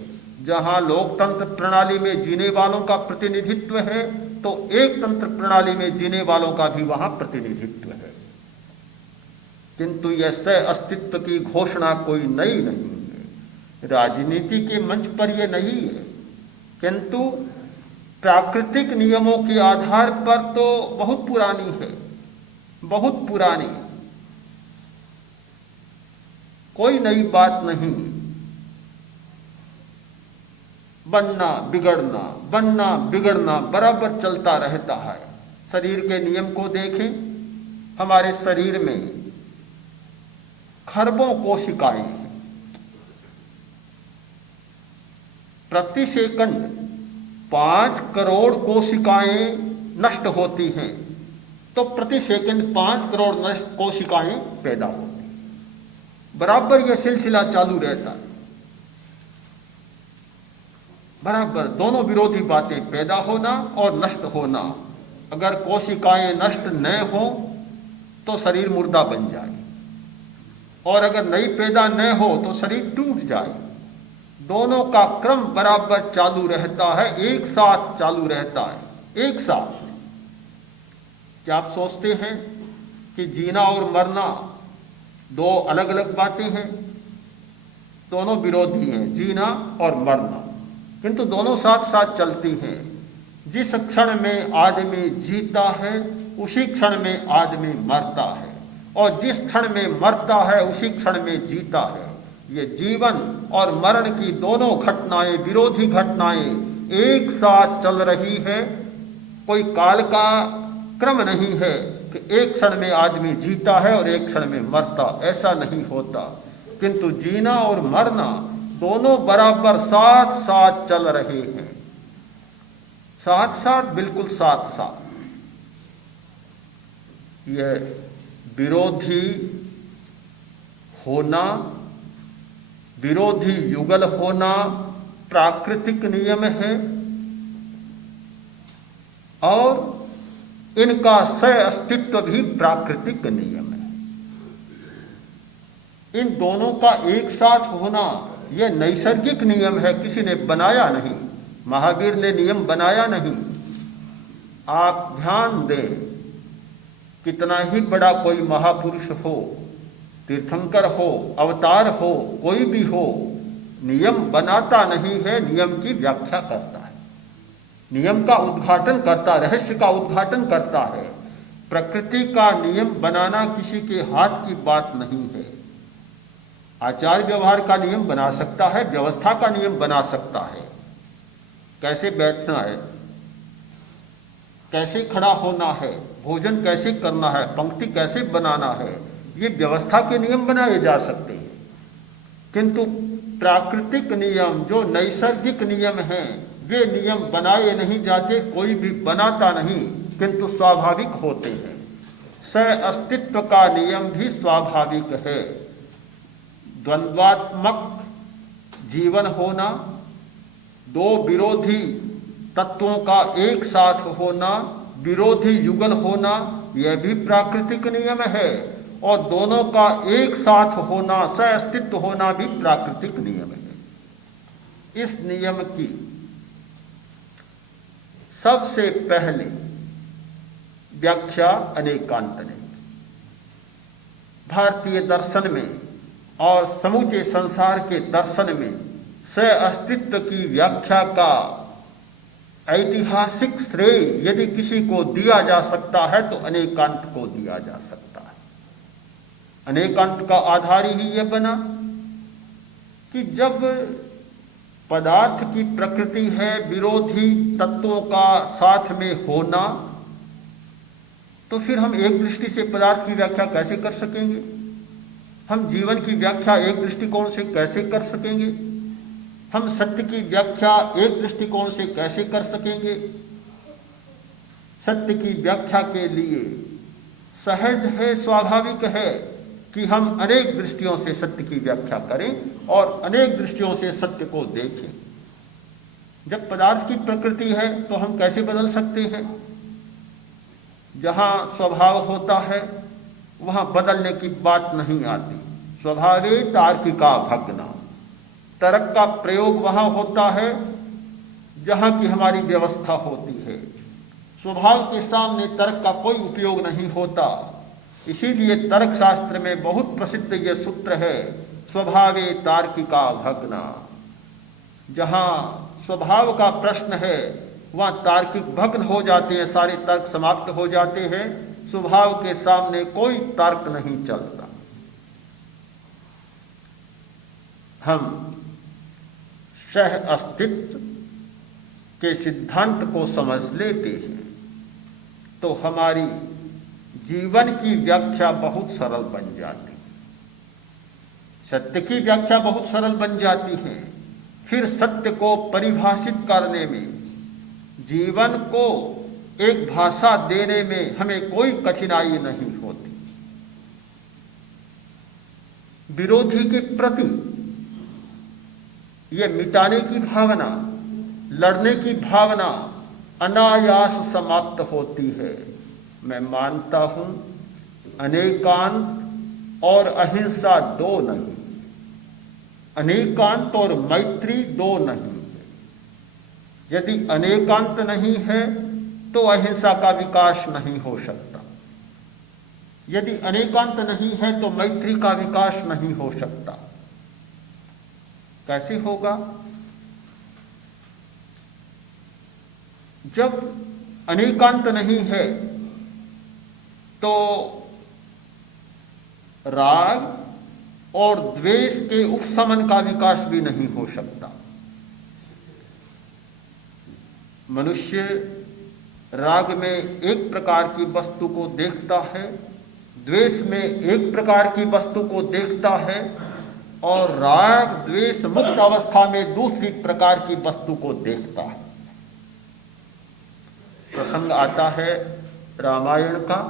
जहां लोकतंत्र प्रणाली में जीने वालों का प्रतिनिधित्व है तो एक तंत्र प्रणाली में जीने वालों का भी वहां प्रतिनिधित्व है। किंतु यह सह अस्तित्व की घोषणा कोई नई नहीं है, राजनीति के मंच पर यह नहीं है, किंतु प्राकृतिक नियमों के आधार पर तो बहुत पुरानी है, बहुत पुरानी। कोई नई बात नहीं। बनना बिगड़ना बराबर चलता रहता है। शरीर के नियम को देखें, हमारे शरीर में खरबों कोशिकाएं हैं। प्रति सेकंड 5 करोड़ कोशिकाएं नष्ट होती हैं, तो प्रति सेकंड 5 करोड़ नष्ट कोशिकाएं पैदा होती हैं। बराबर यह सिलसिला चालू रहता है। बराबर दोनों विरोधी बातें, पैदा होना और नष्ट होना। अगर कोशिकाएं नष्ट न हो तो शरीर मुर्दा बन जाए। और अगर नई पैदा न हो तो शरीर टूट जाए। दोनों का क्रम बराबर चालू रहता है, एक साथ चालू रहता है, एक साथ। क्या आप सोचते हैं कि जीना और मरना दो अलग अलग बातें हैं? दोनों विरोधी हैं, जीना और मरना, किंतु दोनों साथ साथ चलती हैं। जिस क्षण में आदमी जीता है उसी क्षण में आदमी मरता है, और जिस क्षण में मरता है उसी क्षण में जीता है। ये जीवन और मरण की दोनों घटनाएं, विरोधी घटनाएं एक साथ चल रही है। कोई काल का क्रम नहीं है कि एक क्षण में आदमी जीता है और एक क्षण में मरता, ऐसा नहीं होता। किंतु जीना और मरना दोनों बराबर साथ साथ चल रहे हैं, साथ साथ, बिल्कुल साथ साथ। यह विरोधी होना, विरोधी युगल होना प्राकृतिक नियम है, और इनका सह अस्तित्व भी प्राकृतिक नियम है। इन दोनों का एक साथ होना यह नैसर्गिक नियम है, किसी ने बनाया नहीं, महावीर ने नियम बनाया नहीं। आप ध्यान दें, कितना ही बड़ा कोई महापुरुष हो, तीर्थंकर हो, अवतार हो, कोई भी हो, नियम बनाता नहीं है, नियम की व्याख्या करता है, नियम का उद्घाटन करता, रहस्य का उद्घाटन करता है। प्रकृति का नियम बनाना किसी के हाथ की बात नहीं है। आचार व्यवहार का नियम बना सकता है, व्यवस्था का नियम बना सकता है, कैसे बैठना है, कैसे खड़ा होना है, भोजन कैसे करना है, पंक्ति कैसे बनाना है, ये व्यवस्था के नियम बनाए जा सकते हैं। किंतु प्राकृतिक नियम, जो नैसर्गिक नियम हैं, वे नियम बनाए नहीं जाते, कोई भी बनाता नहीं, किंतु स्वाभाविक होते हैं। सह अस्तित्व का नियम भी स्वाभाविक है। द्वंद्वात्मक जीवन होना, दो विरोधी तत्वों का एक साथ होना, विरोधी युगल होना, यह भी प्राकृतिक नियम है, और दोनों का एक साथ होना, सह अस्तित्व होना भी प्राकृतिक नियम है। इस नियम की सबसे पहले व्याख्या अनेकांत ने भारतीय दर्शन में और समूचे संसार के दर्शन में सह अस्तित्व की व्याख्या का ऐतिहासिक श्रेय यदि किसी को दिया जा सकता है तो अनेकांत को दिया जा सकता है। अनेकांत का आधार ही यह बना कि जब पदार्थ की प्रकृति है विरोधी तत्वों का साथ में होना, तो फिर हम एक दृष्टि से पदार्थ की व्याख्या कैसे कर सकेंगे? हम जीवन की व्याख्या एक दृष्टिकोण से कैसे कर सकेंगे? हम सत्य की व्याख्या एक दृष्टिकोण से कैसे कर सकेंगे? सत्य की व्याख्या के लिए सहज है, स्वाभाविक है कि हम अनेक दृष्टियों से सत्य की व्याख्या करें और अनेक दृष्टियों से सत्य को देखें। जब पदार्थ की प्रकृति है तो हम कैसे बदल सकते हैं? जहां स्वभाव होता है वहां बदलने की बात नहीं आती। स्वभावे तार्किका भग्ना, तर्क का प्रयोग वहां होता है जहां की हमारी व्यवस्था होती है। स्वभाव के सामने तर्क का कोई उपयोग नहीं होता। इसीलिए तर्क शास्त्र में बहुत प्रसिद्ध यह सूत्र है, स्वभावे तार्किका भग्ना। जहां स्वभाव का प्रश्न है वहां तार्किक भग्न हो जाते हैं, सारे तर्क समाप्त हो जाते हैं। स्वभाव के सामने कोई तर्क नहीं चलता। हम सह अस्तित्व के सिद्धांत को समझ लेते हैं तो हमारी जीवन की व्याख्या बहुत सरल बन जाती है, सत्य की व्याख्या बहुत सरल बन जाती है। फिर सत्य को परिभाषित करने में, जीवन को एक भाषा देने में हमें कोई कठिनाई नहीं होती। विरोधी के प्रति यह मिटाने की भावना, लड़ने की भावना अनायास समाप्त होती है। मैं मानता हूं अनेकांत और अहिंसा दो नहीं, अनेकांत और मैत्री दो नहीं है। यदि अनेकांत नहीं है तो अहिंसा का विकास नहीं हो सकता, यदि अनेकांत नहीं है तो मैत्री का विकास नहीं हो सकता। कैसे होगा? जब अनेकांत नहीं है तो राग और द्वेष के उपशमन का विकास भी नहीं हो सकता। मनुष्य राग में एक प्रकार की वस्तु को देखता है, द्वेष में एक प्रकार की वस्तु को देखता है, और राग द्वेष मुक्त अवस्था में दूसरी प्रकार की वस्तु को देखता है। प्रसंग आता है रामायण का।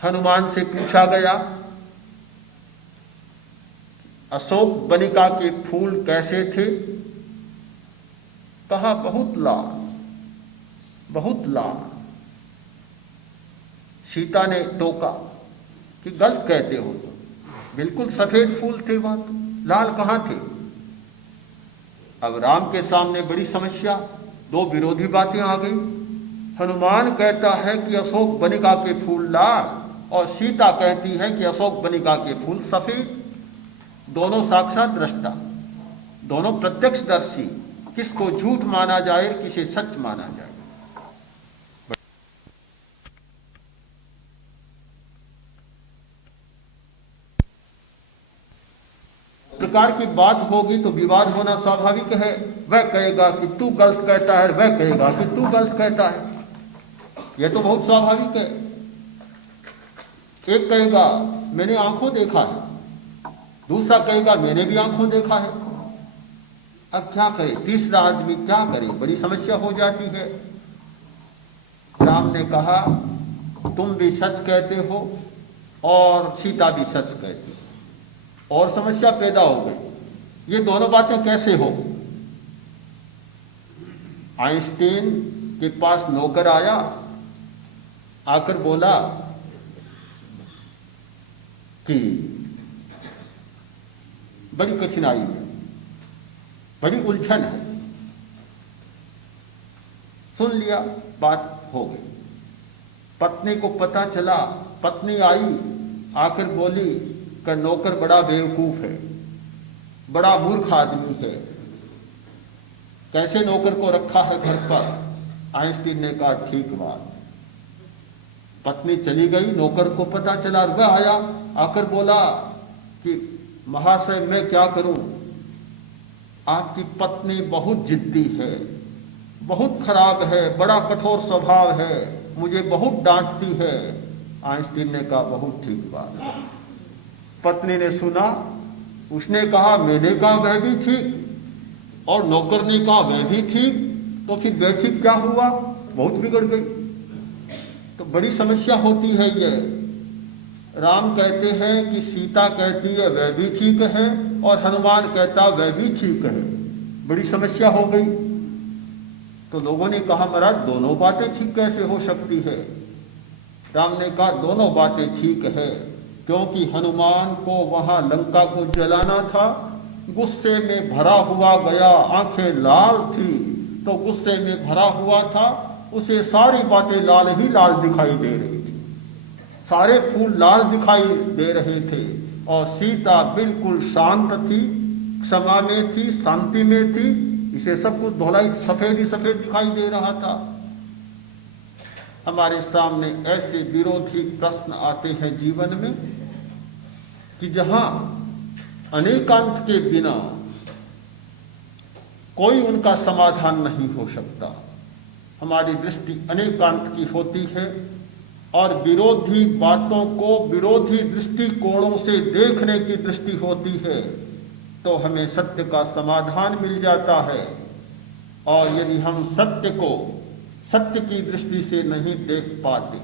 हनुमान से पूछा गया, अशोक बनिका के फूल कैसे थे? कहा बहुत लाल, बहुत लाल। सीता ने टोका कि गलत कहते हो, तो बिल्कुल सफेद फूल थे वहां, तो लाल कहां थे? अब राम के सामने बड़ी समस्या, दो विरोधी बातें आ गई। हनुमान कहता है कि अशोक बनिका के फूल लाल, और सीता कहती है कि अशोक बनिका के फूल सफेद। दोनों साक्षात दृष्टा, दोनों प्रत्यक्षदर्शी। किसको झूठ माना जाए, किसे सच माना जाए? प्रकार की बात होगी तो विवाद होना स्वाभाविक है। वह कहेगा कि तू गलत कहता है, वह कहेगा कि तू गलत कहता है। यह तो बहुत स्वाभाविक है। एक कहेगा मैंने आंखों देखा है, दूसरा कहेगा मैंने भी आंखों देखा है। अब क्या करे, तीसरा आदमी क्या करे? बड़ी समस्या हो जाती है। राम ने कहा तुम भी सच कहते हो और सीता भी सच कहती हो, और समस्या पैदा हो गई। ये दोनों बातें कैसे हो? आइंस्टीन के पास नौकर आया, आकर बोला कि बड़ी कठिनाई है, बड़ी उलझन है। सुन लिया, बात हो गई। पत्नी को पता चला, पत्नी आई, आकर बोली कि नौकर बड़ा बेवकूफ है, बड़ा मूर्ख आदमी है, कैसे नौकर को रखा है घर पर? आइंस्टीन ने कहा ठीक बात। पत्नी चली गई, नौकर को पता चला, वह आया, आकर बोला कि महाशय मैं क्या करूं, आपकी पत्नी बहुत जिद्दी है, बहुत खराब है, बड़ा कठोर स्वभाव है, मुझे बहुत डांटती है। आइंस्टीन ने कहा बहुत ठीक बात। पत्नी ने सुना, उसने कहा मैंने कहा वह भी ठीक, और नौकर ने कहा वह भी ठीक, तो फिर वह ठीक क्या हुआ? बहुत बिगड़ गई। तो बड़ी समस्या होती है ये। राम कहते हैं कि सीता कहती है वह भी ठीक है, और हनुमान कहता वह भी ठीक है। बड़ी समस्या हो गई। तो लोगों ने कहा महाराज दोनों बातें ठीक कैसे हो सकती है? राम ने कहा दोनों बातें ठीक है, क्योंकि हनुमान को वहां लंका को जलाना था, गुस्से में भरा हुआ गया, आंखें लाल थी, तो गुस्से में भरा हुआ था, उसे सारी बातें लाल ही लाल दिखाई दे रही थी, सारे फूल लाल दिखाई दे रहे थे, और सीता बिल्कुल शांत थी, क्षमा में थी, शांति में थी, इसे सब कुछ धोलाई सफेद ही सफेद दिखाई दे रहा था। हमारे सामने ऐसे विरोधी प्रश्न आते हैं जीवन में कि जहां अनेकांत के बिना कोई उनका समाधान नहीं हो सकता। हमारी दृष्टि अनेकांत की होती है, और विरोधी बातों को विरोधी दृष्टिकोणों से देखने की दृष्टि होती है, तो हमें सत्य का समाधान मिल जाता है। और यदि हम सत्य को सत्य की दृष्टि से नहीं देख पाते,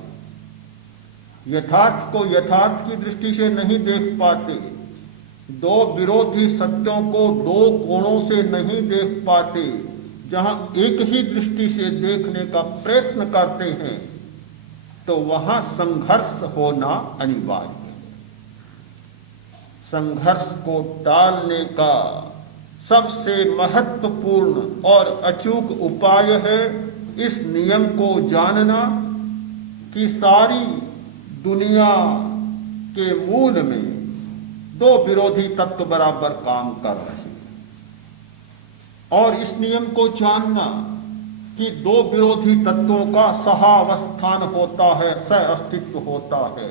यथार्थ को यथार्थ की दृष्टि से नहीं देख पाते, दो विरोधी सत्यों को दो कोणों से नहीं देख पाते, जहां एक ही दृष्टि से देखने का प्रयत्न करते हैं, तो वहां संघर्ष होना अनिवार्य है। संघर्ष को टालने का सबसे महत्वपूर्ण और अचूक उपाय है इस नियम को जानना कि सारी दुनिया के मूल में दो विरोधी तत्व बराबर काम कर रहे हैं, और इस नियम को जानना कि दो विरोधी तत्वों का सहावस्थान होता है, सह अस्तित्व होता है।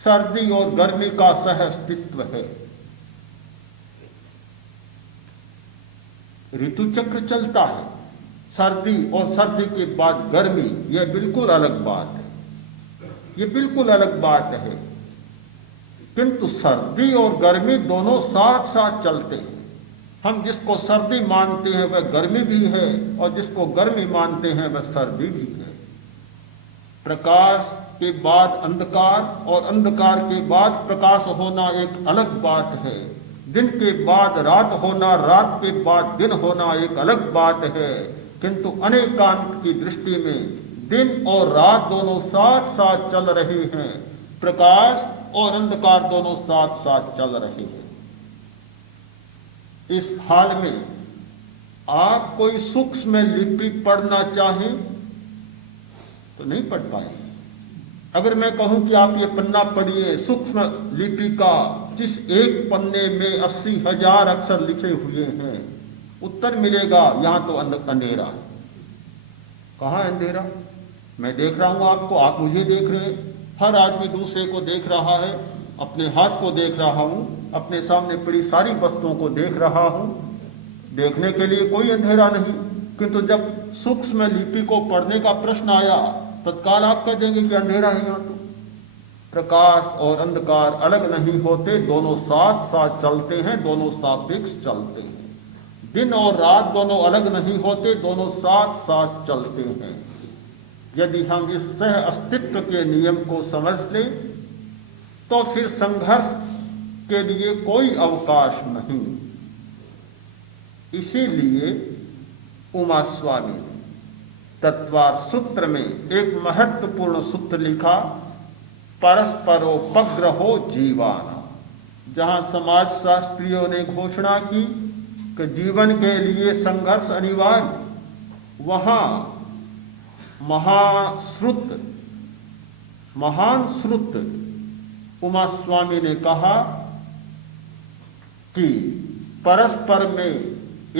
सर्दी और गर्मी का सह अस्तित्व है। ऋतु चक्र चलता है, सर्दी और सर्दी के बाद गर्मी, यह बिल्कुल अलग बात है, यह बिल्कुल अलग बात है। किंतु सर्दी और गर्मी दोनों साथ साथ चलते हैं। हम जिसको सर्दी मानते हैं वह गर्मी भी है, और जिसको गर्मी मानते हैं वह सर्दी भी है। प्रकाश के बाद अंधकार और अंधकार के बाद प्रकाश होना एक अलग बात है। दिन के बाद रात होना, रात के बाद दिन होना एक अलग बात है। किंतु अनेकांत की दृष्टि में दिन और रात दोनों साथ साथ चल रहे हैं, प्रकाश और अंधकार दोनों साथ साथ चल रहे हैं। इस हाल में आप कोई सूक्ष्म लिपि पढ़ना चाहें तो नहीं पढ़ पाएंगे। अगर मैं कहूं कि आप ये पन्ना पढ़िए सूक्ष्म लिपि का, जिस एक पन्ने में 80,000 अक्षर लिखे हुए हैं, उत्तर मिलेगा यहां तो अंधेरा है। कहां अंधेरा? मैं देख रहा हूं आपको, आप मुझे देख रहे हैं, हर आदमी दूसरे को देख रहा है, अपने हाथ को देख रहा हूं, अपने सामने पड़ी सारी वस्तुओं को देख रहा हूं। देखने के लिए कोई अंधेरा नहीं। किंतु जब सूक्ष्म लिपि को पढ़ने का प्रश्न आया, तत्काल आप कह देंगे कि अंधेरा है। यहां तो प्रकाश और अंधकार अलग नहीं होते, दोनों साथ साथ चलते हैं, दोनों सापेक्ष चलते हैं। दिन और रात दोनों अलग नहीं होते, दोनों साथ साथ चलते हैं। यदि हम इस सह अस्तित्व के नियम को समझ लें तो फिर संघर्ष के लिए कोई अवकाश नहीं। इसीलिए उमा स्वामी ने तत्वार सूत्र में एक महत्वपूर्ण सूत्र लिखा, परस्परोपग्रहो जीवाना। जहां समाज शास्त्रियों ने घोषणा की कि जीवन के लिए संघर्ष अनिवार्य, वहां महान श्रुत उमा स्वामी ने कहा कि परस्पर में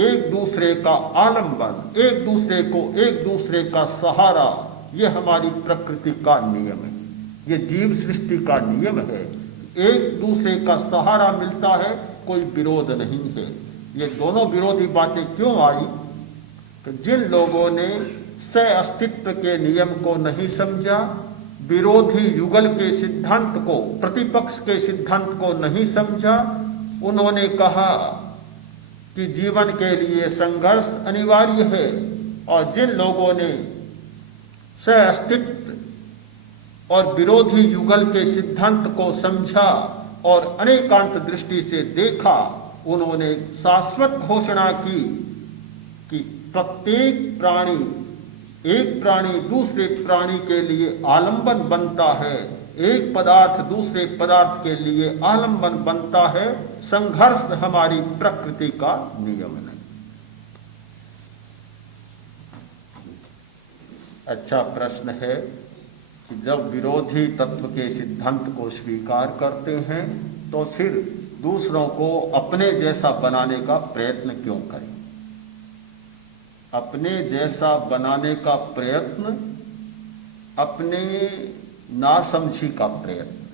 एक दूसरे का आलंबन, एक दूसरे का सहारा, यह हमारी प्रकृति का नियम है, यह जीव सृष्टि का नियम है। एक दूसरे का सहारा मिलता है, कोई विरोध नहीं है। ये दोनों विरोधी बातें क्यों आई? तो जिन लोगों ने सह अस्तित्व के नियम को नहीं समझा, विरोधी युगल के सिद्धांत को, प्रतिपक्ष के सिद्धांत को नहीं समझा, उन्होंने कहा कि जीवन के लिए संघर्ष अनिवार्य है। और जिन लोगों ने सह अस्तित्व और विरोधी युगल के सिद्धांत को समझा और अनेकांत दृष्टि से देखा, उन्होंने शाश्वत घोषणा की कि प्रत्येक प्राणी, एक प्राणी दूसरे प्राणी के लिए आलंबन बनता है, एक पदार्थ दूसरे पदार्थ के लिए आलंबन बनता है। संघर्ष हमारी प्रकृति का नियम नहीं। अच्छा प्रश्न है कि जब विरोधी तत्व के सिद्धांत को स्वीकार करते हैं तो फिर दूसरों को अपने जैसा बनाने का प्रयत्न क्यों करें? अपने जैसा बनाने का प्रयत्न अपने नासमझी का प्रयत्न।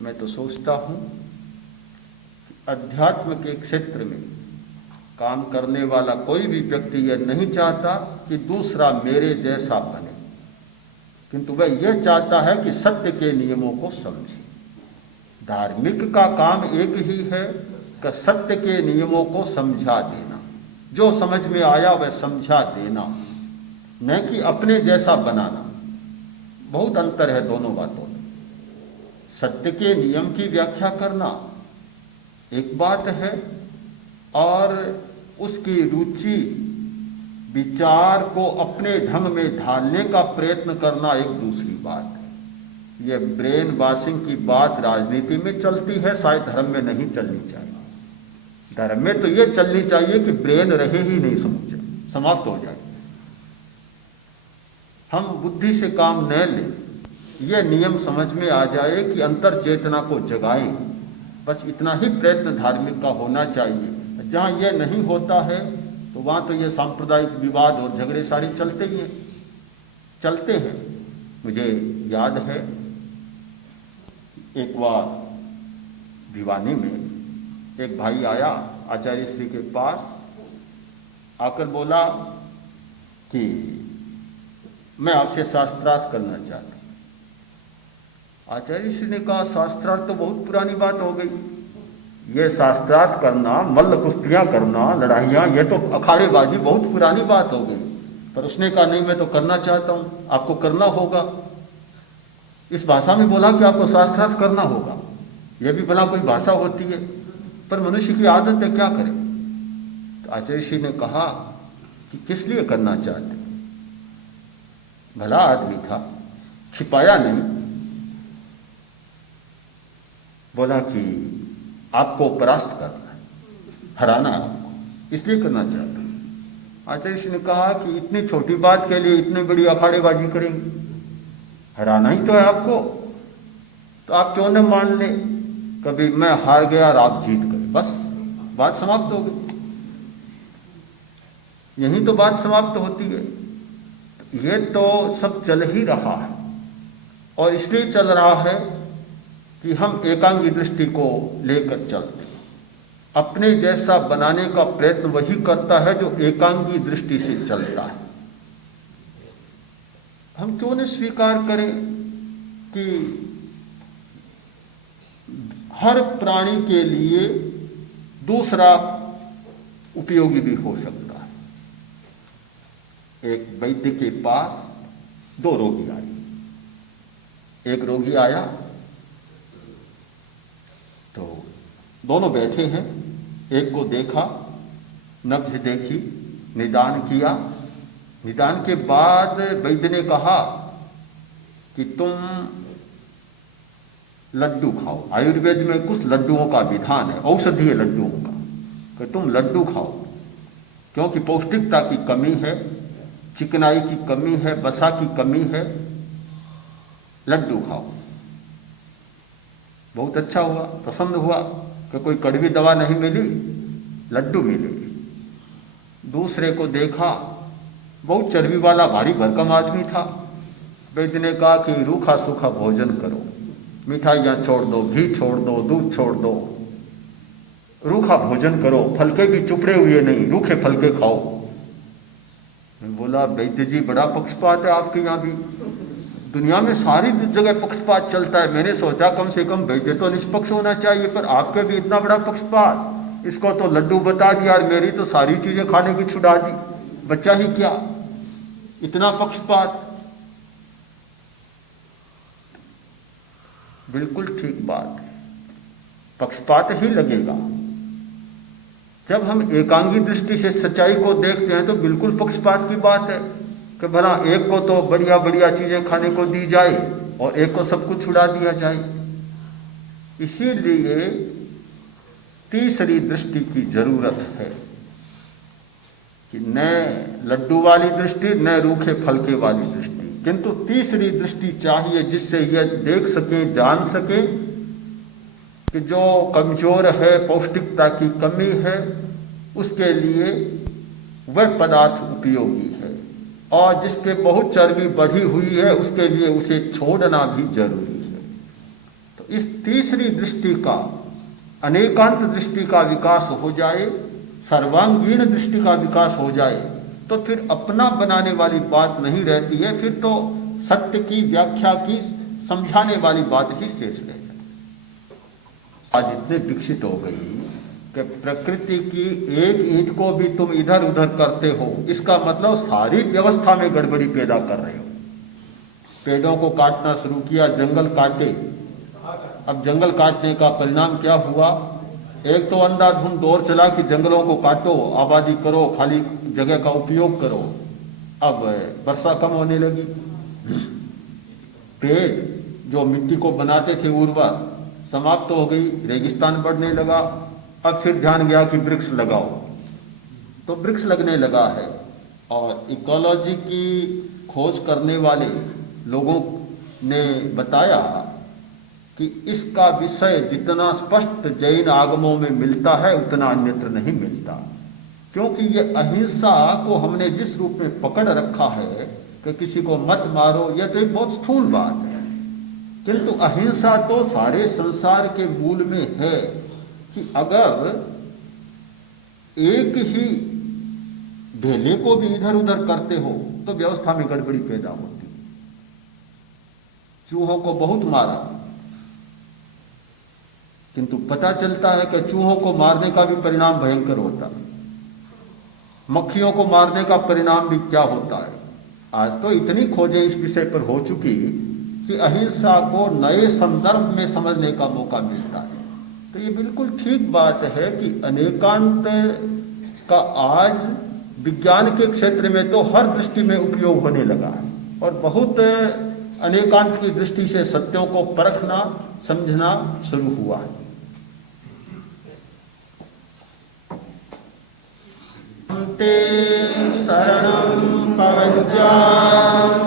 मैं तो सोचता हूं कि अध्यात्म के क्षेत्र में काम करने वाला कोई भी व्यक्ति यह नहीं चाहता कि दूसरा मेरे जैसा बने, किंतु वह यह चाहता है कि सत्य के नियमों को समझे। धार्मिक का काम एक ही है कि सत्य के नियमों को समझा देना, जो समझ में आया वह समझा देना, न कि अपने जैसा बनाना। बहुत अंतर है दोनों बातों में। सत्य के नियम की व्याख्या करना एक बात है और उसकी रुचि विचार को अपने ढंग में ढालने का प्रयत्न करना एक दूसरी बात है। यह ब्रेन वॉशिंग की बात राजनीति में चलती है, शायद धर्म में नहीं चलनी चाहिए। धर्म में तो यह चलनी चाहिए कि ब्रेन रहे ही नहीं, समझे, समाप्त हो जाए। हम बुद्धि से काम न लें, यह नियम समझ में आ जाए कि अंतर चेतना को जगाएं, बस इतना ही प्रयत्न धार्मिक का होना चाहिए। जहाँ यह नहीं होता है तो वहाँ तो ये सांप्रदायिक विवाद और झगड़े सारे चलते हैं। मुझे याद है एक बार भिवानी में एक भाई आया आचार्य श्री के पास, आकर बोला कि मैं आपसे शास्त्रार्थ करना चाहता हूं। आचार्य श्री ने कहा, शास्त्रार्थ तो बहुत पुरानी बात हो गई, ये शास्त्रार्थ करना, मल्ल कुश्तियां करना, लड़ाइयां, ये तो अखाड़ेबाजी बहुत पुरानी बात हो गई। पर उसने कहा, नहीं, मैं तो करना चाहता हूं, आपको करना होगा। इस भाषा में बोला कि आपको शास्त्रार्थ करना होगा। यह भी भला कोई भाषा होती है, पर मनुष्य की आदत है, क्या करे। तो आचार्य श्री ने कहा कि किस लिए करना चाहते। भला आदमी था, छिपाया नहीं, बोला कि आपको परास्त करना है, हराना आपको, इसलिए करना चाहता हूं। आचार्य श्री ने कहा कि इतनी छोटी बात के लिए इतनी बड़ी अखाड़ेबाजी करेंगे, हराना ही तो है आपको, तो आप क्यों न मान ले कभी मैं हार गया और आप जीत गए, बस बात समाप्त हो गई। यही तो बात समाप्त होती है। ये तो सब चल ही रहा है, और इसलिए चल रहा है कि हम एकांगी दृष्टि को लेकर चलते हैं। अपने जैसा बनाने का प्रयत्न वही करता है जो एकांगी दृष्टि से चलता है। हम क्यों न स्वीकार करें कि हर प्राणी के लिए दूसरा उपयोगी भी हो सकता है। एक वैद्य के पास दो रोगी आए। एक रोगी आया तो दोनों बैठे हैं, एक को देखा, नब्ज देखी, निदान किया। निदान के बाद वैद्य ने कहा कि तुम लड्डू खाओ। आयुर्वेद में कुछ लड्डुओं का विधान है, औषधीय लड्डुओं का, कि तुम लड्डू खाओ क्योंकि पौष्टिकता की कमी है, चिकनाई की कमी है, वसा की कमी है, लड्डू खाओ। बहुत अच्छा हुआ, पसंद हुआ कि कोई कड़वी दवा नहीं मिली, लड्डू मिले। दूसरे को देखा, बहुत चर्बी वाला भारी भरकम आदमी था। वैद्य ने कहा कि रूखा सूखा भोजन करो, मिठाइयाँ छोड़ दो, घी छोड़ दो, दूध छोड़ दो, रूखा भोजन करो, फलके भी चुपड़े हुए नहीं, रूखे फलके खाओ। मैं बोला, वैद्य जी बड़ा पक्षपात है आपके यहाँ भी, दुनिया में सारी जगह पक्षपात चलता है। मैंने सोचा कम से कम वैद्य तो निष्पक्ष होना चाहिए, पर आपके भी इतना बड़ा पक्षपात। इसको तो लड्डू बता दिया और मेरी तो सारी चीजें खाने की छुड़ा दी, बच्चा ही क्या, इतना पक्षपात। बिल्कुल ठीक बात है, पक्षपात ही लगेगा। जब हम एकांगी दृष्टि से सच्चाई को देखते हैं तो बिल्कुल पक्षपात की बात है कि भला एक को तो बढ़िया बढ़िया चीजें खाने को दी जाए और एक को सब कुछ छुड़ा दिया जाए। इसीलिए तीसरी दृष्टि की जरूरत है कि न लड्डू वाली दृष्टि, न रूखे फलके वाली दृष्टि, किंतु तीसरी दृष्टि चाहिए जिससे यह देख सके, जान सके कि जो कमजोर है, पौष्टिकता की कमी है, उसके लिए वह पदार्थ उपयोगी है, और जिसके बहुत चर्बी बढ़ी हुई है उसके लिए उसे छोड़ना भी जरूरी है। तो इस तीसरी दृष्टि का, अनेकांत दृष्टि का विकास हो जाए, सर्वांगीण दृष्टि का विकास हो जाए, तो फिर अपना बनाने वाली बात नहीं रहती है, फिर तो सत्य की व्याख्या की, समझाने वाली बात ही शेष रह जाती। आज इतने विकसित हो गई कि प्रकृति की एक ईंट को भी तुम इधर उधर करते हो, इसका मतलब सारी व्यवस्था में गड़बड़ी पैदा कर रहे हो। पेड़ों को काटना शुरू किया, जंगल काटे। अब जंगल काटने का परिणाम क्या हुआ एक तो अंधाधुंध दौर चला कि जंगलों को काटो, आबादी करो, खाली जगह का उपयोग करो। अब वर्षा कम होने लगी, पेड़ जो मिट्टी को बनाते थे उर्वर समाप्त हो गई, रेगिस्तान बढ़ने लगा। अब फिर ध्यान गया कि वृक्ष लगाओ, तो वृक्ष लगने लगा है। और इकोलॉजी की खोज करने वाले लोगों ने बताया कि इसका विषय जितना स्पष्ट जैन आगमों में मिलता है उतना अन्यत्र नहीं मिलता, क्योंकि ये अहिंसा को हमने जिस रूप में पकड़ रखा है कि किसी को मत मारो, यह तो एक बहुत स्थूल बात है, किंतु अहिंसा तो सारे संसार के मूल में है कि अगर एक ही ढेले को भी इधर उधर करते हो तो व्यवस्था में गड़बड़ी पैदा होती। चूहों को बहुत मारा, किंतु पता चलता है कि चूहों को मारने का भी परिणाम भयंकर होता है, मक्खियों को मारने का परिणाम भी क्या होता है। आज तो इतनी खोजें इस विषय पर हो चुकी कि अहिंसा को नए संदर्भ में समझने का मौका मिलता है। तो ये बिल्कुल ठीक बात है कि अनेकांत का आज विज्ञान के क्षेत्र में तो हर दृष्टि में उपयोग होने लगा है और बहुत अनेकांत की दृष्टि से सत्यों को परखना समझना शुरू हुआ है। ते शरणं प्रपद्यामि